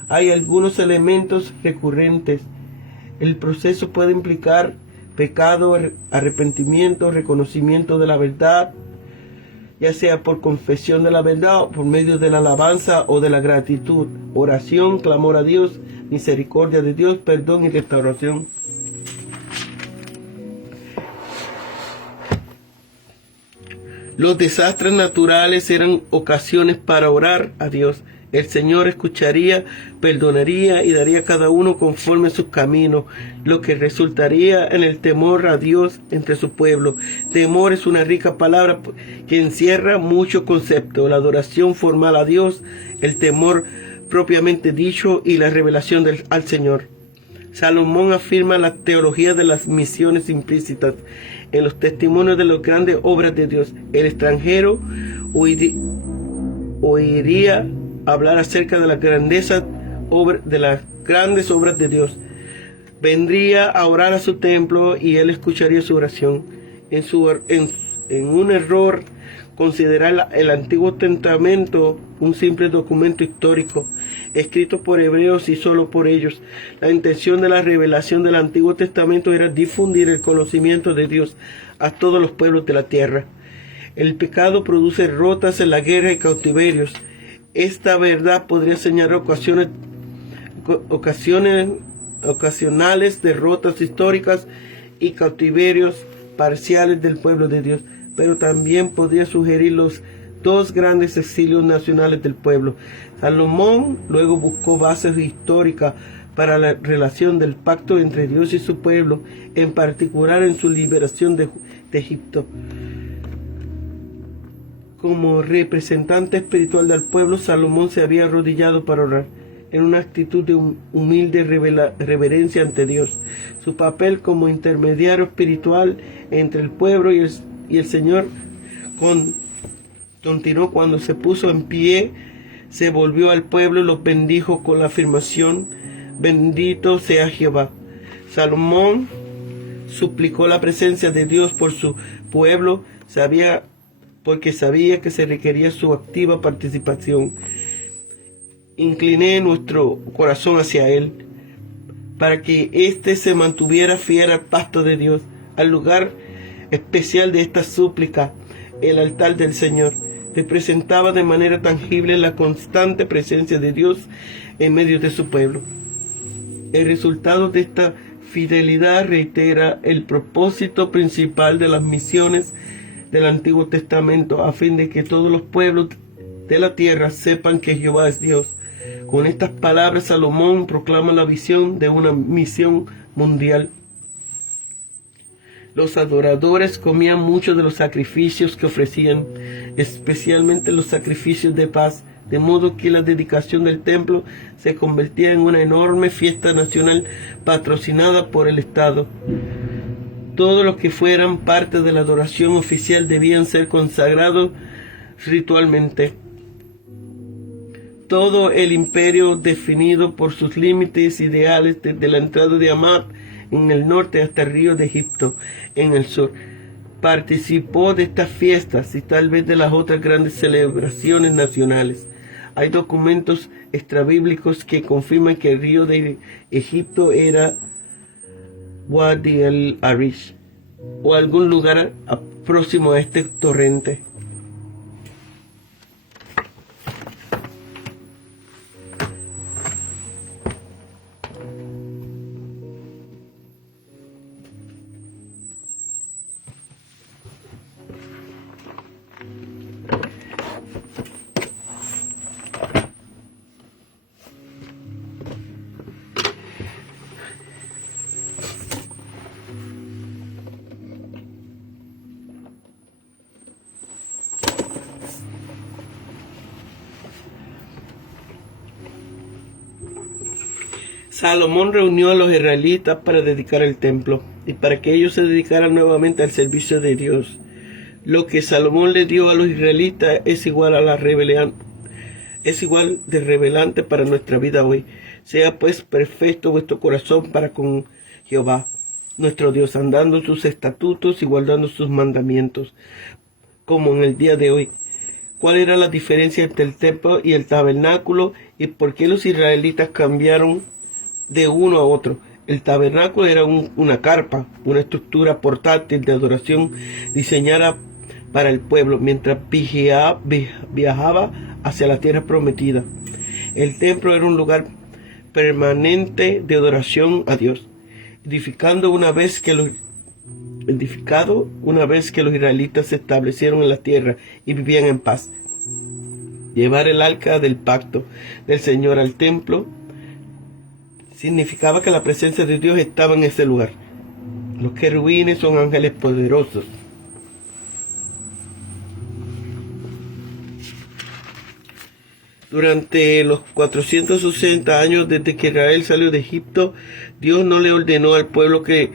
hay algunos elementos recurrentes. El proceso puede implicar pecado, arrepentimiento, reconocimiento de la verdad, ya sea por confesión de la verdad o por medio de la alabanza o de la gratitud, oración, clamor a Dios, misericordia de Dios, perdón y restauración. Los desastres naturales eran ocasiones para orar a Dios. El Señor escucharía, perdonaría y daría a cada uno conforme a sus caminos, lo que resultaría en el temor a Dios entre su pueblo. Temor es una rica palabra que encierra muchos conceptos: la adoración formal a Dios, el temor propiamente dicho y la revelación al Señor. Salomón afirma la teología de las misiones implícitas en los testimonios de las grandes obras de Dios. El extranjero oiría hablar acerca de la grandeza de las grandes obras de Dios. Vendría a orar a su templo y él escucharía su oración. En un error considerar el Antiguo Testamento un simple documento histórico, escrito por hebreos y solo por ellos. La intención de la revelación del Antiguo Testamento era difundir el conocimiento de Dios a todos los pueblos de la tierra. El pecado produce derrotas en la guerra y cautiverios. Esta verdad podría señalar ocasionales derrotas históricas y cautiverios parciales del pueblo de Dios, pero también podría sugerir los dos grandes exilios nacionales del pueblo. Salomón luego buscó bases históricas para la relación del pacto entre Dios y su pueblo, en particular en su liberación de Egipto. Como representante espiritual del pueblo, Salomón se había arrodillado para orar, en una actitud de humilde reverencia ante Dios. Su papel como intermediario espiritual entre el pueblo y el Señor continuó cuando se puso en pie, se volvió al pueblo y los bendijo con la afirmación: bendito sea Jehová. Salomón suplicó la presencia de Dios por su pueblo, porque sabía que se requería su activa participación. Incliné nuestro corazón hacia Él, para que éste se mantuviera fiel al pacto de Dios, al lugar especial de esta súplica. El altar del Señor representaba de manera tangible la constante presencia de Dios en medio de su pueblo. El resultado de esta fidelidad reitera el propósito principal de las misiones del Antiguo Testamento, a fin de que todos los pueblos de la tierra sepan que Jehová es Dios. Con estas palabras, Salomón proclama la visión de una misión mundial. Los adoradores comían muchos de los sacrificios que ofrecían, especialmente los sacrificios de paz, de modo que la dedicación del templo se convertía en una enorme fiesta nacional patrocinada por el Estado. Todos los que fueran parte de la adoración oficial debían ser consagrados ritualmente. Todo el imperio, definido por sus límites ideales desde la entrada de Hamat en el norte hasta el río de Egipto en el sur, participó de estas fiestas y tal vez de las otras grandes celebraciones nacionales. Hay documentos extrabíblicos que confirman que el río de Egipto era Wadi el-Arish, o algún lugar próximo a este torrente. Salomón reunió a los israelitas para dedicar el templo y para que ellos se dedicaran nuevamente al servicio de Dios. Lo que Salomón le dio a los israelitas es igual a la rebelión, es igual de revelante para nuestra vida hoy. Sea pues perfecto vuestro corazón para con Jehová, nuestro Dios, andando en sus estatutos y guardando sus mandamientos, como en el día de hoy. ¿Cuál era la diferencia entre el templo y el tabernáculo y por qué los israelitas cambiaron de uno a otro? El tabernáculo era una carpa, una estructura portátil de adoración diseñada para el pueblo mientras viajaba hacia la tierra prometida. El templo era un lugar permanente de adoración a Dios, edificado una vez que los israelitas se establecieron en la tierra y vivían en paz. Llevar el arca del pacto del Señor al templo significaba que la presencia de Dios estaba en ese lugar. Los querubines son ángeles poderosos. Durante los 460 años desde que Israel salió de Egipto, Dios no le ordenó al pueblo que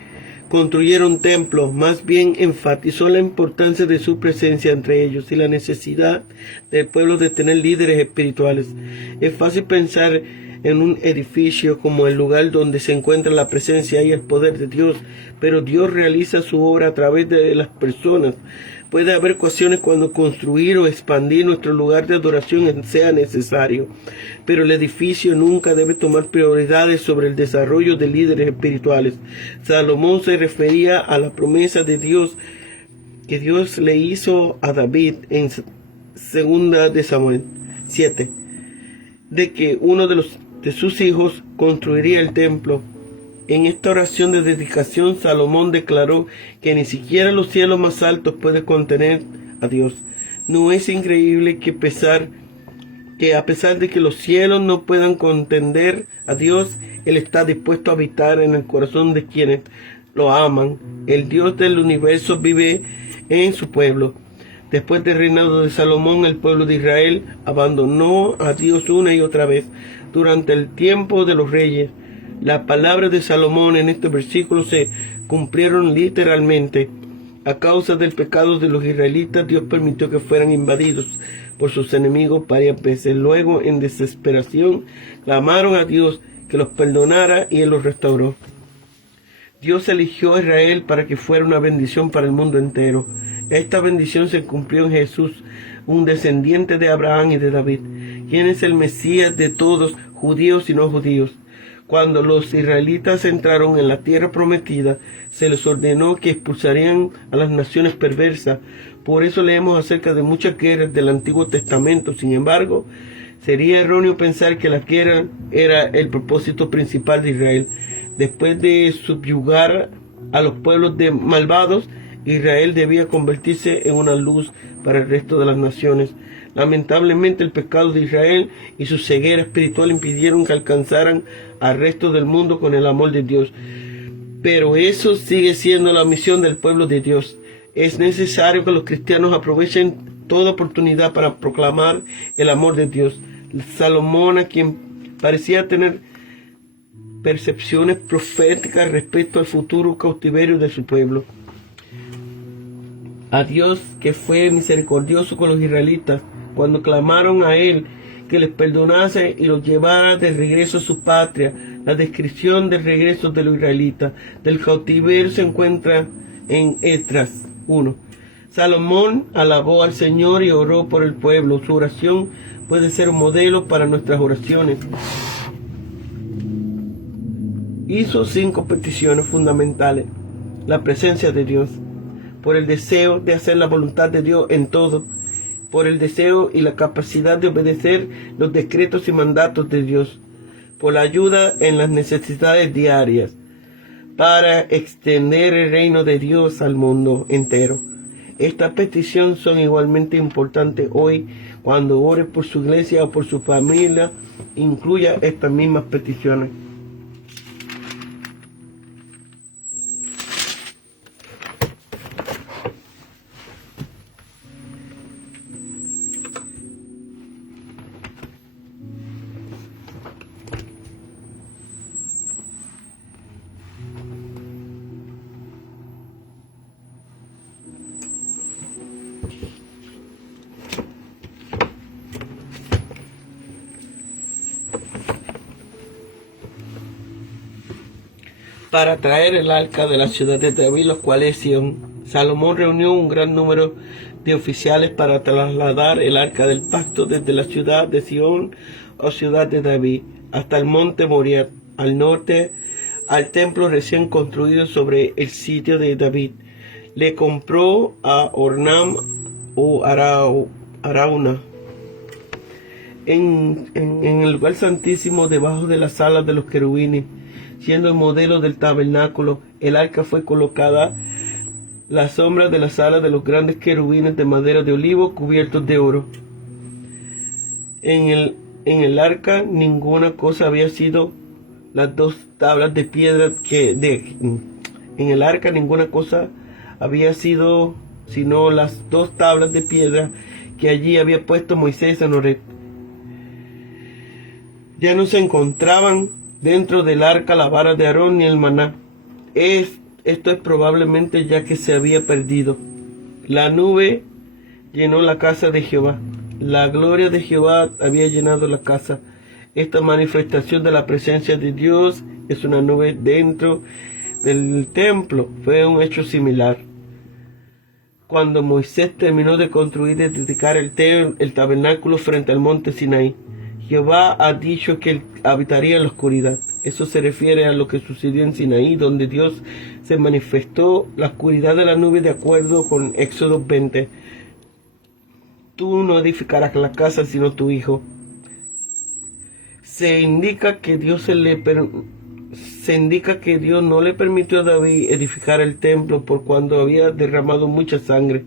construyera un templo, más bien enfatizó la importancia de su presencia entre ellos y la necesidad del pueblo de tener líderes espirituales. Es fácil pensar en un edificio como el lugar donde se encuentra la presencia y el poder de Dios, pero Dios realiza su obra a través de las personas. Puede haber ocasiones cuando construir o expandir nuestro lugar de adoración sea necesario, pero el edificio nunca debe tomar prioridades sobre el desarrollo de líderes espirituales. Salomón se refería a la promesa de Dios que Dios le hizo a David en 2 de Samuel 7, de que uno de sus hijos construiría el templo. En esta oración de dedicación, Salomón declaró que ni siquiera los cielos más altos pueden contener a Dios. ¿No es increíble que a pesar de que los cielos no puedan contener a Dios, Él está dispuesto a habitar en el corazón de quienes lo aman? El Dios del universo vive en su pueblo. Después del reinado de Salomón, el pueblo de Israel abandonó a Dios una y otra vez durante el tiempo de los reyes. Las palabras de Salomón en este versículo se cumplieron literalmente. A causa del pecado de los israelitas, Dios permitió que fueran invadidos por sus enemigos varias veces. Luego, en desesperación, clamaron a Dios que los perdonara y Él los restauró. Dios eligió a Israel para que fuera una bendición para el mundo entero. Esta bendición se cumplió en Jesús, un descendiente de Abraham y de David, quien es el Mesías de todos, judíos y no judíos. Cuando los israelitas entraron en la tierra prometida, se les ordenó que expulsarían a las naciones perversas. Por eso leemos acerca de muchas guerras del Antiguo Testamento. Sin embargo, sería erróneo pensar que la guerra era el propósito principal de Israel. Después de subyugar a los pueblos malvados, Israel debía convertirse en una luz para el resto de las naciones. Lamentablemente, el pecado de Israel y su ceguera espiritual impidieron que alcanzaran al resto del mundo con el amor de Dios. Pero eso sigue siendo la misión del pueblo de Dios. Es necesario que los cristianos aprovechen toda oportunidad para proclamar el amor de Dios. Salomón, a quien parecía tener percepciones proféticas respecto al futuro cautiverio de su pueblo. A Dios, que fue misericordioso con los israelitas, cuando clamaron a Él que les perdonase y los llevara de regreso a su patria. La descripción del regreso de los israelitas del cautiverio se encuentra en Esdras 1. Salomón alabó al Señor y oró por el pueblo. Su oración puede ser un modelo para nuestras oraciones. Hizo 5 peticiones fundamentales. La presencia de Dios, por el deseo de hacer la voluntad de Dios en todo, por el deseo y la capacidad de obedecer los decretos y mandatos de Dios, por la ayuda en las necesidades diarias, para extender el reino de Dios al mundo entero. Estas peticiones son igualmente importantes hoy. Cuando ore por su iglesia o por su familia, incluya estas mismas peticiones. para traer el arca de la ciudad de David, los cuales Sión. Salomón reunió un gran número de oficiales para trasladar el arca del pacto desde la ciudad de Sión o ciudad de David hasta el monte Moriah, al norte, al templo recién construido sobre el sitio de David. Le compró a Ornam o Arauna en el lugar santísimo debajo de las alas de los querubines, siendo el modelo del tabernáculo. El arca fue colocada la sombra de las alas de los grandes querubines de madera de olivo cubiertos de oro. En el arca ninguna cosa había sido las dos tablas de piedra en el arca ninguna cosa había sido sino las dos tablas de piedra que allí había puesto Moisés en Horeb. Ya no se encontraban dentro del arca la vara de Aarón ni el maná. Esto es probablemente ya que se había perdido. La nube llenó la casa de Jehová. La gloria de Jehová había llenado la casa. Esta manifestación de la presencia de Dios es una nube dentro del templo. Fue un hecho similar. Cuando Moisés terminó de construir y dedicar el tabernáculo frente al monte Sinaí, Jehová ha dicho que él habitaría en la oscuridad. Eso se refiere a lo que sucedió en Sinaí, donde Dios se manifestó la oscuridad de la nube de acuerdo con Éxodo 20. Tú no edificarás la casa sino tu hijo. Se indica que Dios no le permitió a David edificar el templo por cuando había derramado mucha sangre.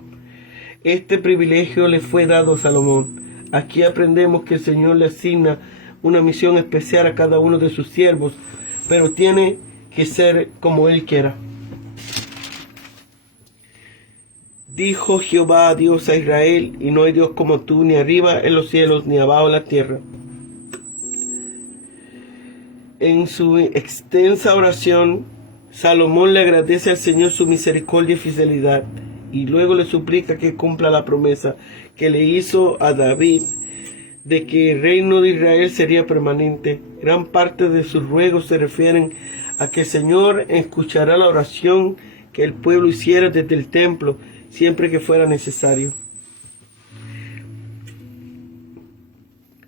Este privilegio le fue dado a Salomón. Aquí aprendemos que el Señor le asigna una misión especial a cada uno de sus siervos, pero tiene que ser como Él quiera. Dijo Jehová Dios a Israel, y no hay Dios como tú, ni arriba en los cielos, ni abajo en la tierra. En su extensa oración, Salomón le agradece al Señor su misericordia y fidelidad, y luego le suplica que cumpla la promesa que le hizo a David de que el reino de Israel sería permanente. Gran parte de sus ruegos se refieren a que el Señor escuchará la oración que el pueblo hiciera desde el templo, siempre que fuera necesario.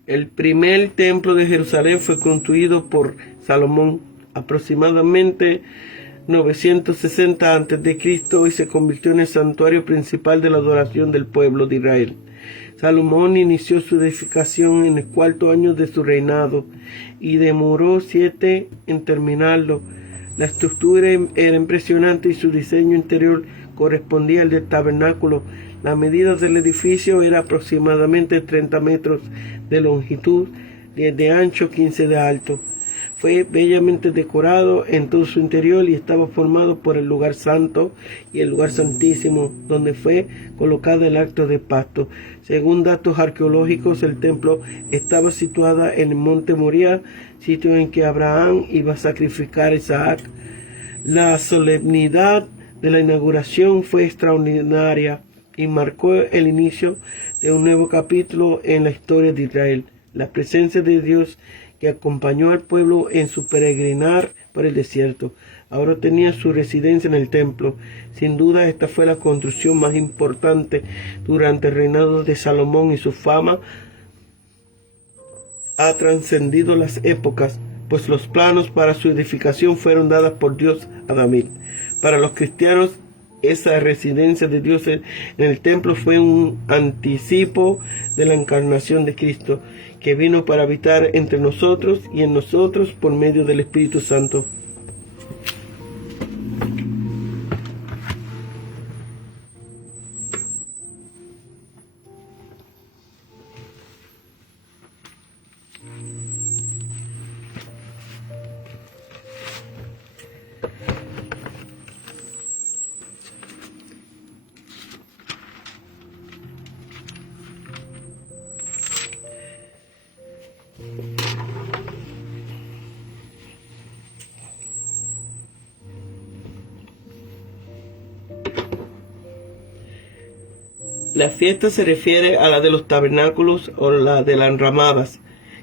El primer templo de Jerusalén fue construido por Salomón aproximadamente 960 a.C. y se convirtió en el santuario principal de la adoración del pueblo de Israel. Salomón inició su edificación en el 4º año de su reinado y demoró 7 en terminarlo. La estructura era impresionante y su diseño interior correspondía al del tabernáculo. La medida del edificio era aproximadamente 30 metros de longitud, 10 de ancho, 15 de alto. Fue bellamente decorado en todo su interior y estaba formado por el lugar santo y el lugar santísimo, donde fue colocado el arca de pacto. Según datos arqueológicos, el templo estaba situado en el monte Moriah, sitio en que Abraham iba a sacrificar a Isaac. La solemnidad de la inauguración fue extraordinaria y marcó el inicio de un nuevo capítulo en la historia de Israel. La presencia de Dios que acompañó al pueblo en su peregrinar por el desierto, ahora tenía su residencia en el templo. Sin duda esta fue la construcción más importante durante el reinado de Salomón y su fama ha trascendido las épocas, pues los planos para su edificación fueron dados por Dios a David. Para los cristianos, esa residencia de Dios en el templo fue un anticipo de la encarnación de Cristo, que vino para habitar entre nosotros y en nosotros por medio del Espíritu Santo. La fiesta se refiere a la de los tabernáculos o la de las enramadas,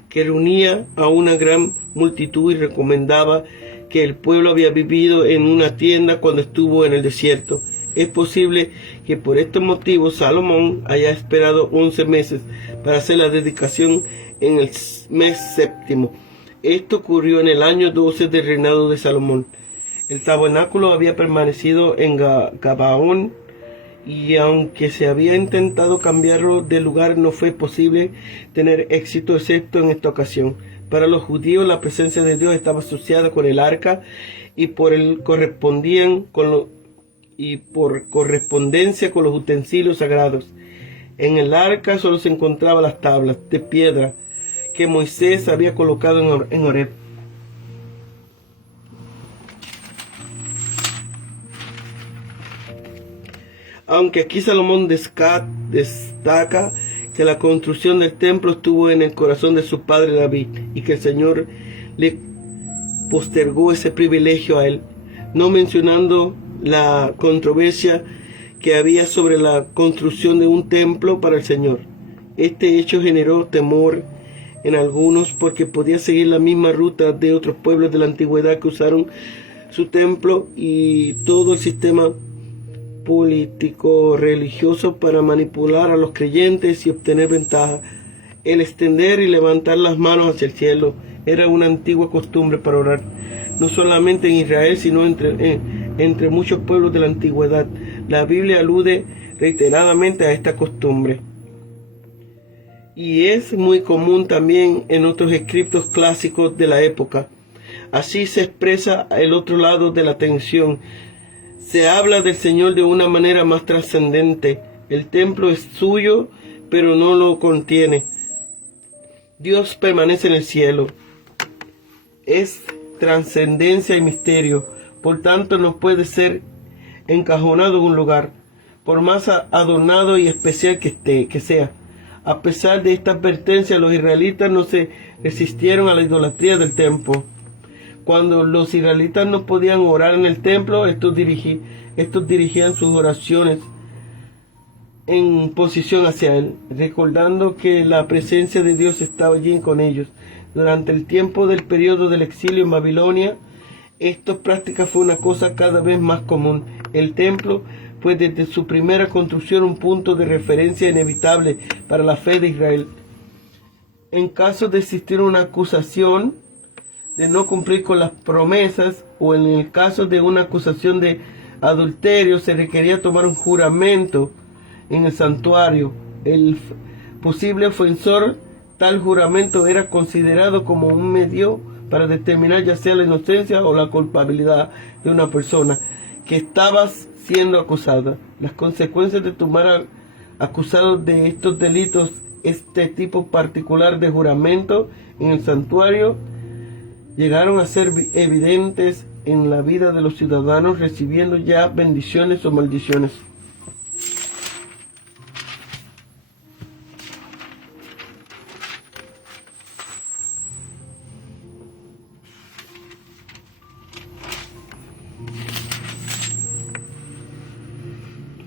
que reunía a una gran multitud y recomendaba que el pueblo había vivido en una tienda cuando estuvo en el desierto. Es posible que por estos motivos Salomón haya esperado 11 meses para hacer la dedicación en el mes séptimo. Esto ocurrió en el año 12 del reinado de Salomón. El tabernáculo había permanecido en Gabaón, y aunque se había intentado cambiarlo de lugar, no fue posible tener éxito excepto en esta ocasión. Para los judíos la presencia de Dios estaba asociada con el arca y por correspondencia con los utensilios sagrados. En el arca solo se encontraban las tablas de piedra que Moisés había colocado en Horeb. Aunque aquí Salomón destaca que la construcción del templo estuvo en el corazón de su padre David y que el Señor le postergó ese privilegio a él, no mencionando la controversia que había sobre la construcción de un templo para el Señor. Este hecho generó temor en algunos porque podía seguir la misma ruta de otros pueblos de la antigüedad que usaron su templo y todo el sistema político religioso para manipular a los creyentes y obtener ventaja. El extender y levantar las manos hacia el cielo era una antigua costumbre para orar, no solamente en Israel, sino entre muchos pueblos de la antigüedad. La Biblia alude reiteradamente a esta costumbre, y es muy común también en otros escritos clásicos de la época. Así se expresa el otro lado de la tensión. Se habla del Señor de una manera más trascendente. El templo es suyo, pero no lo contiene. Dios permanece en el cielo. Es trascendencia y misterio. Por tanto, no puede ser encajonado en un lugar, por más adornado y especial que sea. A pesar de esta advertencia, los israelitas no se resistieron a la idolatría del templo. Cuando los israelitas no podían orar en el templo, estos dirigían sus oraciones en posición hacia él, recordando que la presencia de Dios estaba allí con ellos. Durante el tiempo del periodo del exilio en Babilonia, esta práctica fue una cosa cada vez más común. El templo fue desde su primera construcción un punto de referencia inevitable para la fe de Israel. En caso de existir una acusación de no cumplir con las promesas, o en el caso de una acusación de adulterio, se requería tomar un juramento en el santuario. El posible ofensor, tal juramento era considerado como un medio para determinar ya sea la inocencia o la culpabilidad de una persona que estaba siendo acusada. Las consecuencias de tomar acusados de estos delitos, este tipo particular de juramento en el santuario, llegaron a ser evidentes en la vida de los ciudadanos, recibiendo ya bendiciones o maldiciones.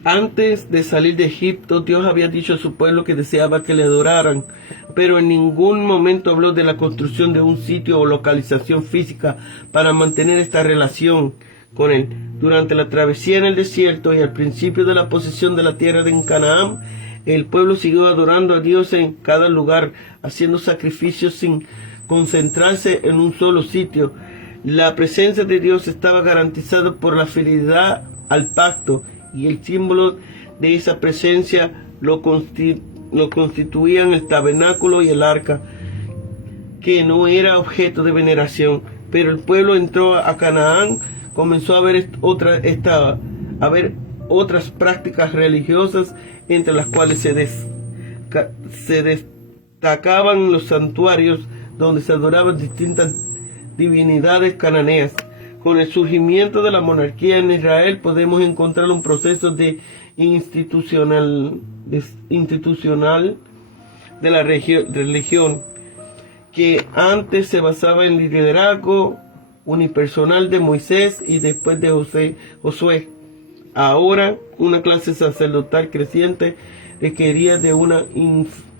Antes de salir de Egipto, Dios había dicho a su pueblo que deseaba que le adoraran, pero en ningún momento habló de la construcción de un sitio o localización física para mantener esta relación con él. Durante la travesía en el desierto y al principio de la posesión de la tierra de Canaán, el pueblo siguió adorando a Dios en cada lugar, haciendo sacrificios sin concentrarse en un solo sitio. La presencia de Dios estaba garantizada por la fidelidad al pacto, y el símbolo de esa presencia lo constituían el tabernáculo y el arca, que no era objeto de veneración. Pero el pueblo entró a Canaán, comenzó a ver otras prácticas religiosas, entre las cuales se destacaban los santuarios donde se adoraban distintas divinidades cananeas. Con el surgimiento de la monarquía en Israel podemos encontrar un proceso de institucional de la religión, que antes se basaba en el liderazgo unipersonal de Moisés y después de Josué. Ahora, una clase sacerdotal creciente requería de una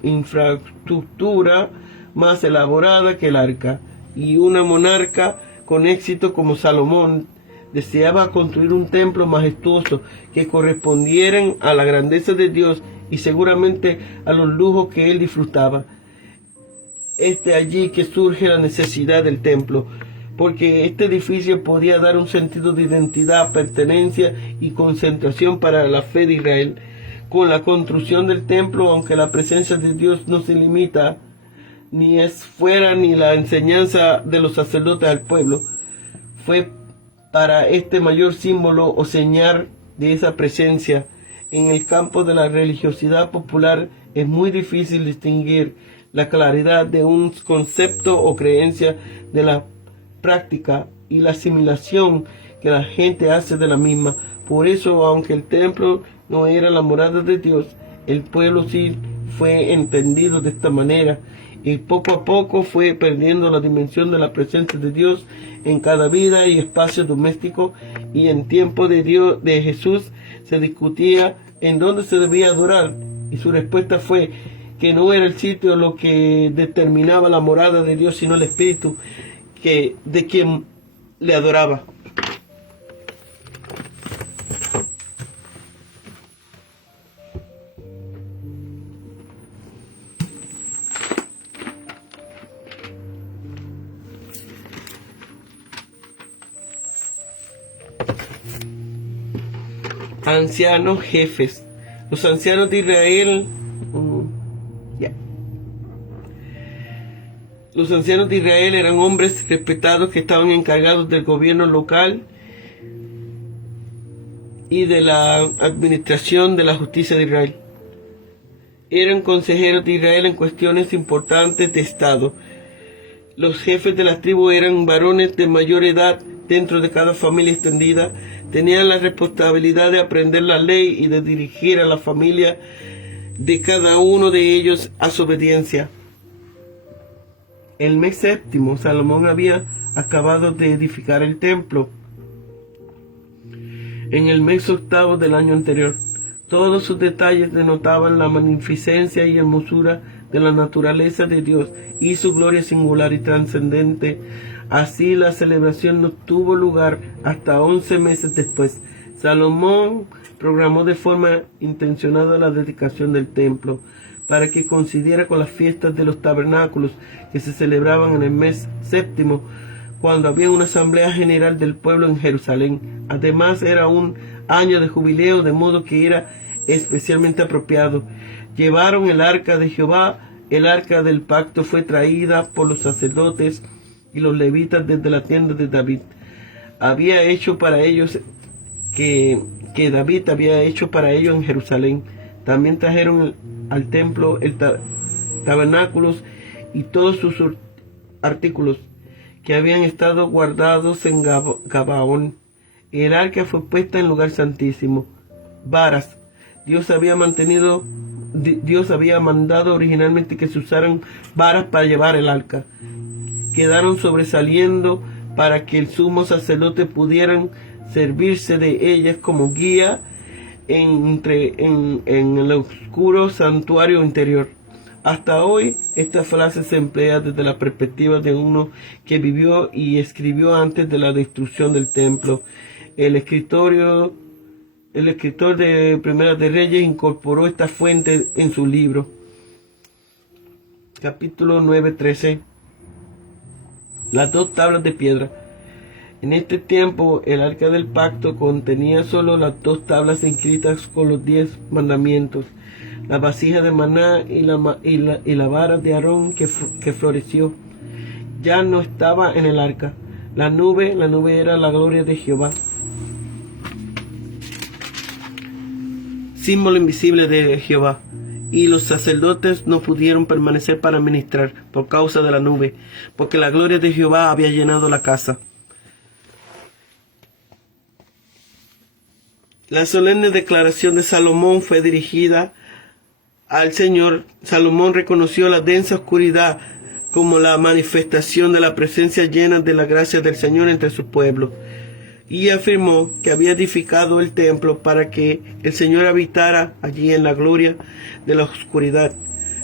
infraestructura más elaborada que el arca, y una monarca con éxito como Salomón deseaba construir un templo majestuoso que correspondiera a la grandeza de Dios y seguramente a los lujos que él disfrutaba. Es de allí que surge la necesidad del templo, porque este edificio podía dar un sentido de identidad, pertenencia y concentración para la fe de Israel. Con la construcción del templo, aunque la presencia de Dios no se limita, ni es fuera ni la enseñanza de los sacerdotes al pueblo, fue para este mayor símbolo o señal de esa presencia. En el campo de la religiosidad popular es muy difícil distinguir la claridad de un concepto o creencia de la práctica y la asimilación que la gente hace de la misma. Por eso, aunque el templo no era la morada de Dios, el pueblo sí fue entendido de esta manera, y poco a poco fue perdiendo la dimensión de la presencia de Dios en cada vida y espacio doméstico. Y en tiempo de Jesús se discutía en dónde se debía adorar, y su respuesta fue que no era el sitio lo que determinaba la morada de Dios, sino el espíritu de quien le adoraba. Ancianos jefes. Los ancianos de Israel Los ancianos de Israel eran hombres respetados que estaban encargados del gobierno local y de la administración de la justicia de Israel. Eran consejeros de Israel en cuestiones importantes de Estado. Los jefes de las tribus eran varones de mayor edad dentro de cada familia extendida. Tenían la responsabilidad de aprender la ley y de dirigir a la familia de cada uno de ellos a su obediencia. El mes séptimo, Salomón había acabado de edificar el templo. En el mes octavo del año anterior, todos sus detalles denotaban la magnificencia y hermosura de la naturaleza de Dios y su gloria singular y trascendente. Así la celebración no tuvo lugar hasta 11 meses después. Salomón programó de forma intencionada la dedicación del templo para que coincidiera con las fiestas de los tabernáculos que se celebraban en el mes séptimo, cuando había una asamblea general del pueblo en Jerusalén. Además era un año de jubileo, de modo que era especialmente apropiado. Llevaron el arca de Jehová. El arca del pacto fue traída por los sacerdotes y los levitas desde la tienda de David. Había hecho para ellos que David había hecho para ellos en Jerusalén. También trajeron al templo el tabernáculos y todos sus artículos que habían estado guardados en Gabaón. El arca fue puesta en lugar santísimo. Varas. Dios había mandado originalmente que se usaran varas para llevar el arca. Quedaron sobresaliendo para que el sumo sacerdote pudieran servirse de ellas como guía en el oscuro santuario interior. Hasta hoy, esta frase se emplea desde la perspectiva de uno que vivió y escribió antes de la destrucción del templo. El escritor de Primera de Reyes incorporó esta fuente en su libro. Capítulo 9:13. Las 2 tablas de piedra. En este tiempo, el arca del pacto contenía solo las 2 tablas inscritas con los 10 mandamientos, la vasija de maná y la vara de Aarón que floreció. Ya no estaba en el arca. La nube era la gloria de Jehová, símbolo invisible de Jehová, y los sacerdotes no pudieron permanecer para ministrar por causa de la nube, porque la gloria de Jehová había llenado la casa. La solemne declaración de Salomón fue dirigida al Señor. Salomón reconoció la densa oscuridad como la manifestación de la presencia llena de la gracia del Señor entre su pueblo, y afirmó que había edificado el templo para que el Señor habitara allí en la gloria de la oscuridad.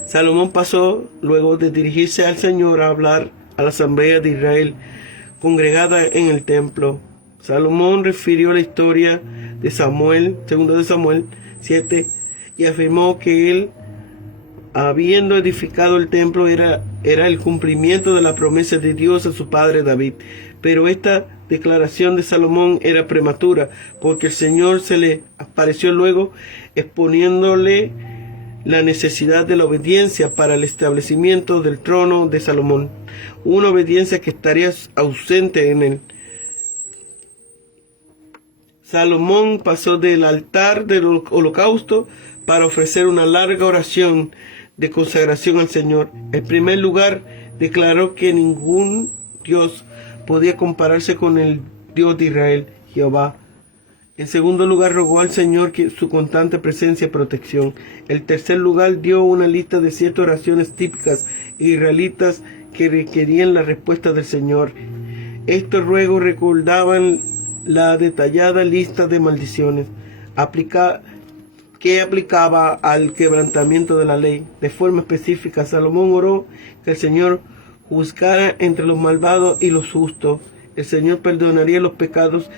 Salomón pasó luego de dirigirse al Señor a hablar a la asamblea de Israel congregada en el templo. Salomón refirió la historia de Samuel, 2 de Samuel 7, y afirmó que él, habiendo edificado el templo, era el cumplimiento de la promesa de Dios a su padre David. Pero esta declaración de Salomón era prematura, porque el Señor se le apareció luego, exponiéndole la necesidad de la obediencia para el establecimiento del trono de Salomón, una obediencia que estaría ausente en él. Salomón pasó del altar del holocausto para ofrecer una larga oración de consagración al Señor. En primer lugar, declaró que ningún Dios podía compararse con el Dios de Israel, Jehová. En segundo lugar, rogó al Señor su constante presencia y protección. En tercer lugar, dio una lista de 7 oraciones típicas israelitas que requerían la respuesta del Señor. Estos ruegos recordaban la detallada lista de maldiciones que aplicaba al quebrantamiento de la ley. De forma específica, Salomón oró que el Señor juzgara entre los malvados y los justos. El Señor perdonaría los pecados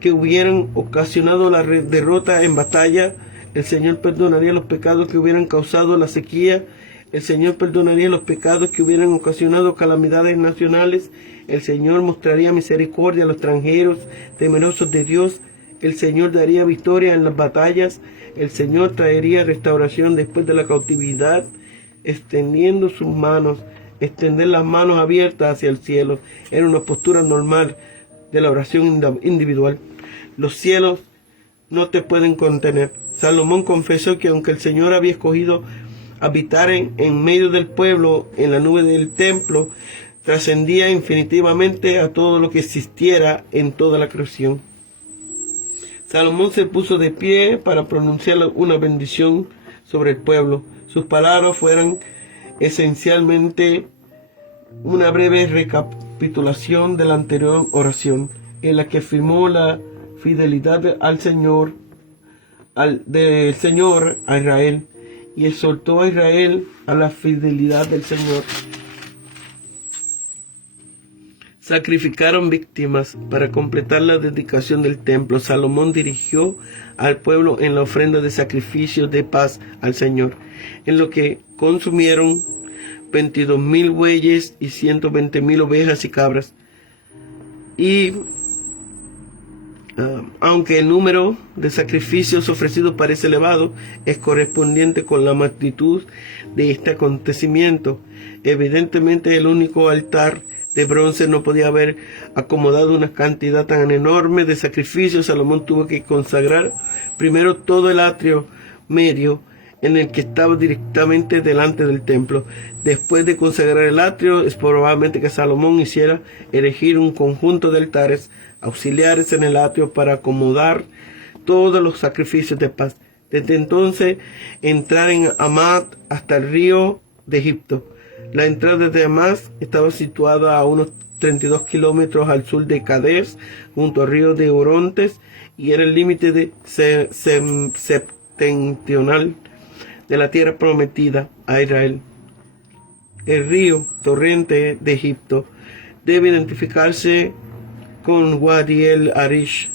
que hubieran ocasionado la derrota en batalla. El Señor perdonaría los pecados que hubieran causado la sequía. El Señor perdonaría los pecados que hubieran ocasionado calamidades nacionales. El Señor mostraría misericordia a los extranjeros temerosos de Dios. El Señor daría victoria en las batallas. El Señor traería restauración después de la cautividad, extendiendo sus manos. Extender las manos abiertas hacia el cielo era una postura normal de la oración individual. Los cielos no te pueden contener. Salomón confesó que aunque el Señor había escogido habitar en medio del pueblo, en la nube del templo, trascendía infinitivamente a todo lo que existiera en toda la creación. Salomón se puso de pie para pronunciar una bendición sobre el pueblo. Sus palabras fueron esencialmente una breve recapitulación de la anterior oración, en la que afirmó la fidelidad al Señor, del Señor a Israel, y exhortó a Israel a la fidelidad del Señor. Sacrificaron víctimas para completar la dedicación del templo. Salomón dirigió al pueblo en la ofrenda de sacrificios de paz al Señor, en lo que consumieron 22,000 bueyes y 120,000 ovejas y cabras. Y aunque el número de sacrificios ofrecidos parece elevado, es correspondiente con la magnitud de este acontecimiento. Evidentemente, el único altar de bronce no podía haber acomodado una cantidad tan enorme de sacrificios. Salomón tuvo que consagrar primero todo el atrio medio, en el que estaba directamente delante del templo. Después de consagrar el atrio, es probablemente que Salomón hiciera erigir un conjunto de altares auxiliares en el atrio para acomodar todos los sacrificios de paz. Desde entonces, entrar en Hamat hasta el río de Egipto. La entrada de Hamat estaba situada a unos 32 kilómetros al sur de Cades, junto al río de Orontes, y era el límite septentrional de la tierra prometida a Israel. El río torrente de Egipto debe identificarse con Wadi el Arish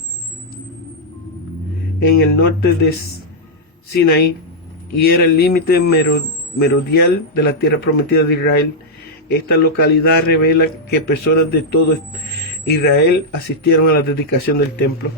en el norte de Sinaí, y era el límite meridional de la tierra prometida de Israel. Esta localidad revela que personas de todo Israel asistieron a la dedicación del templo.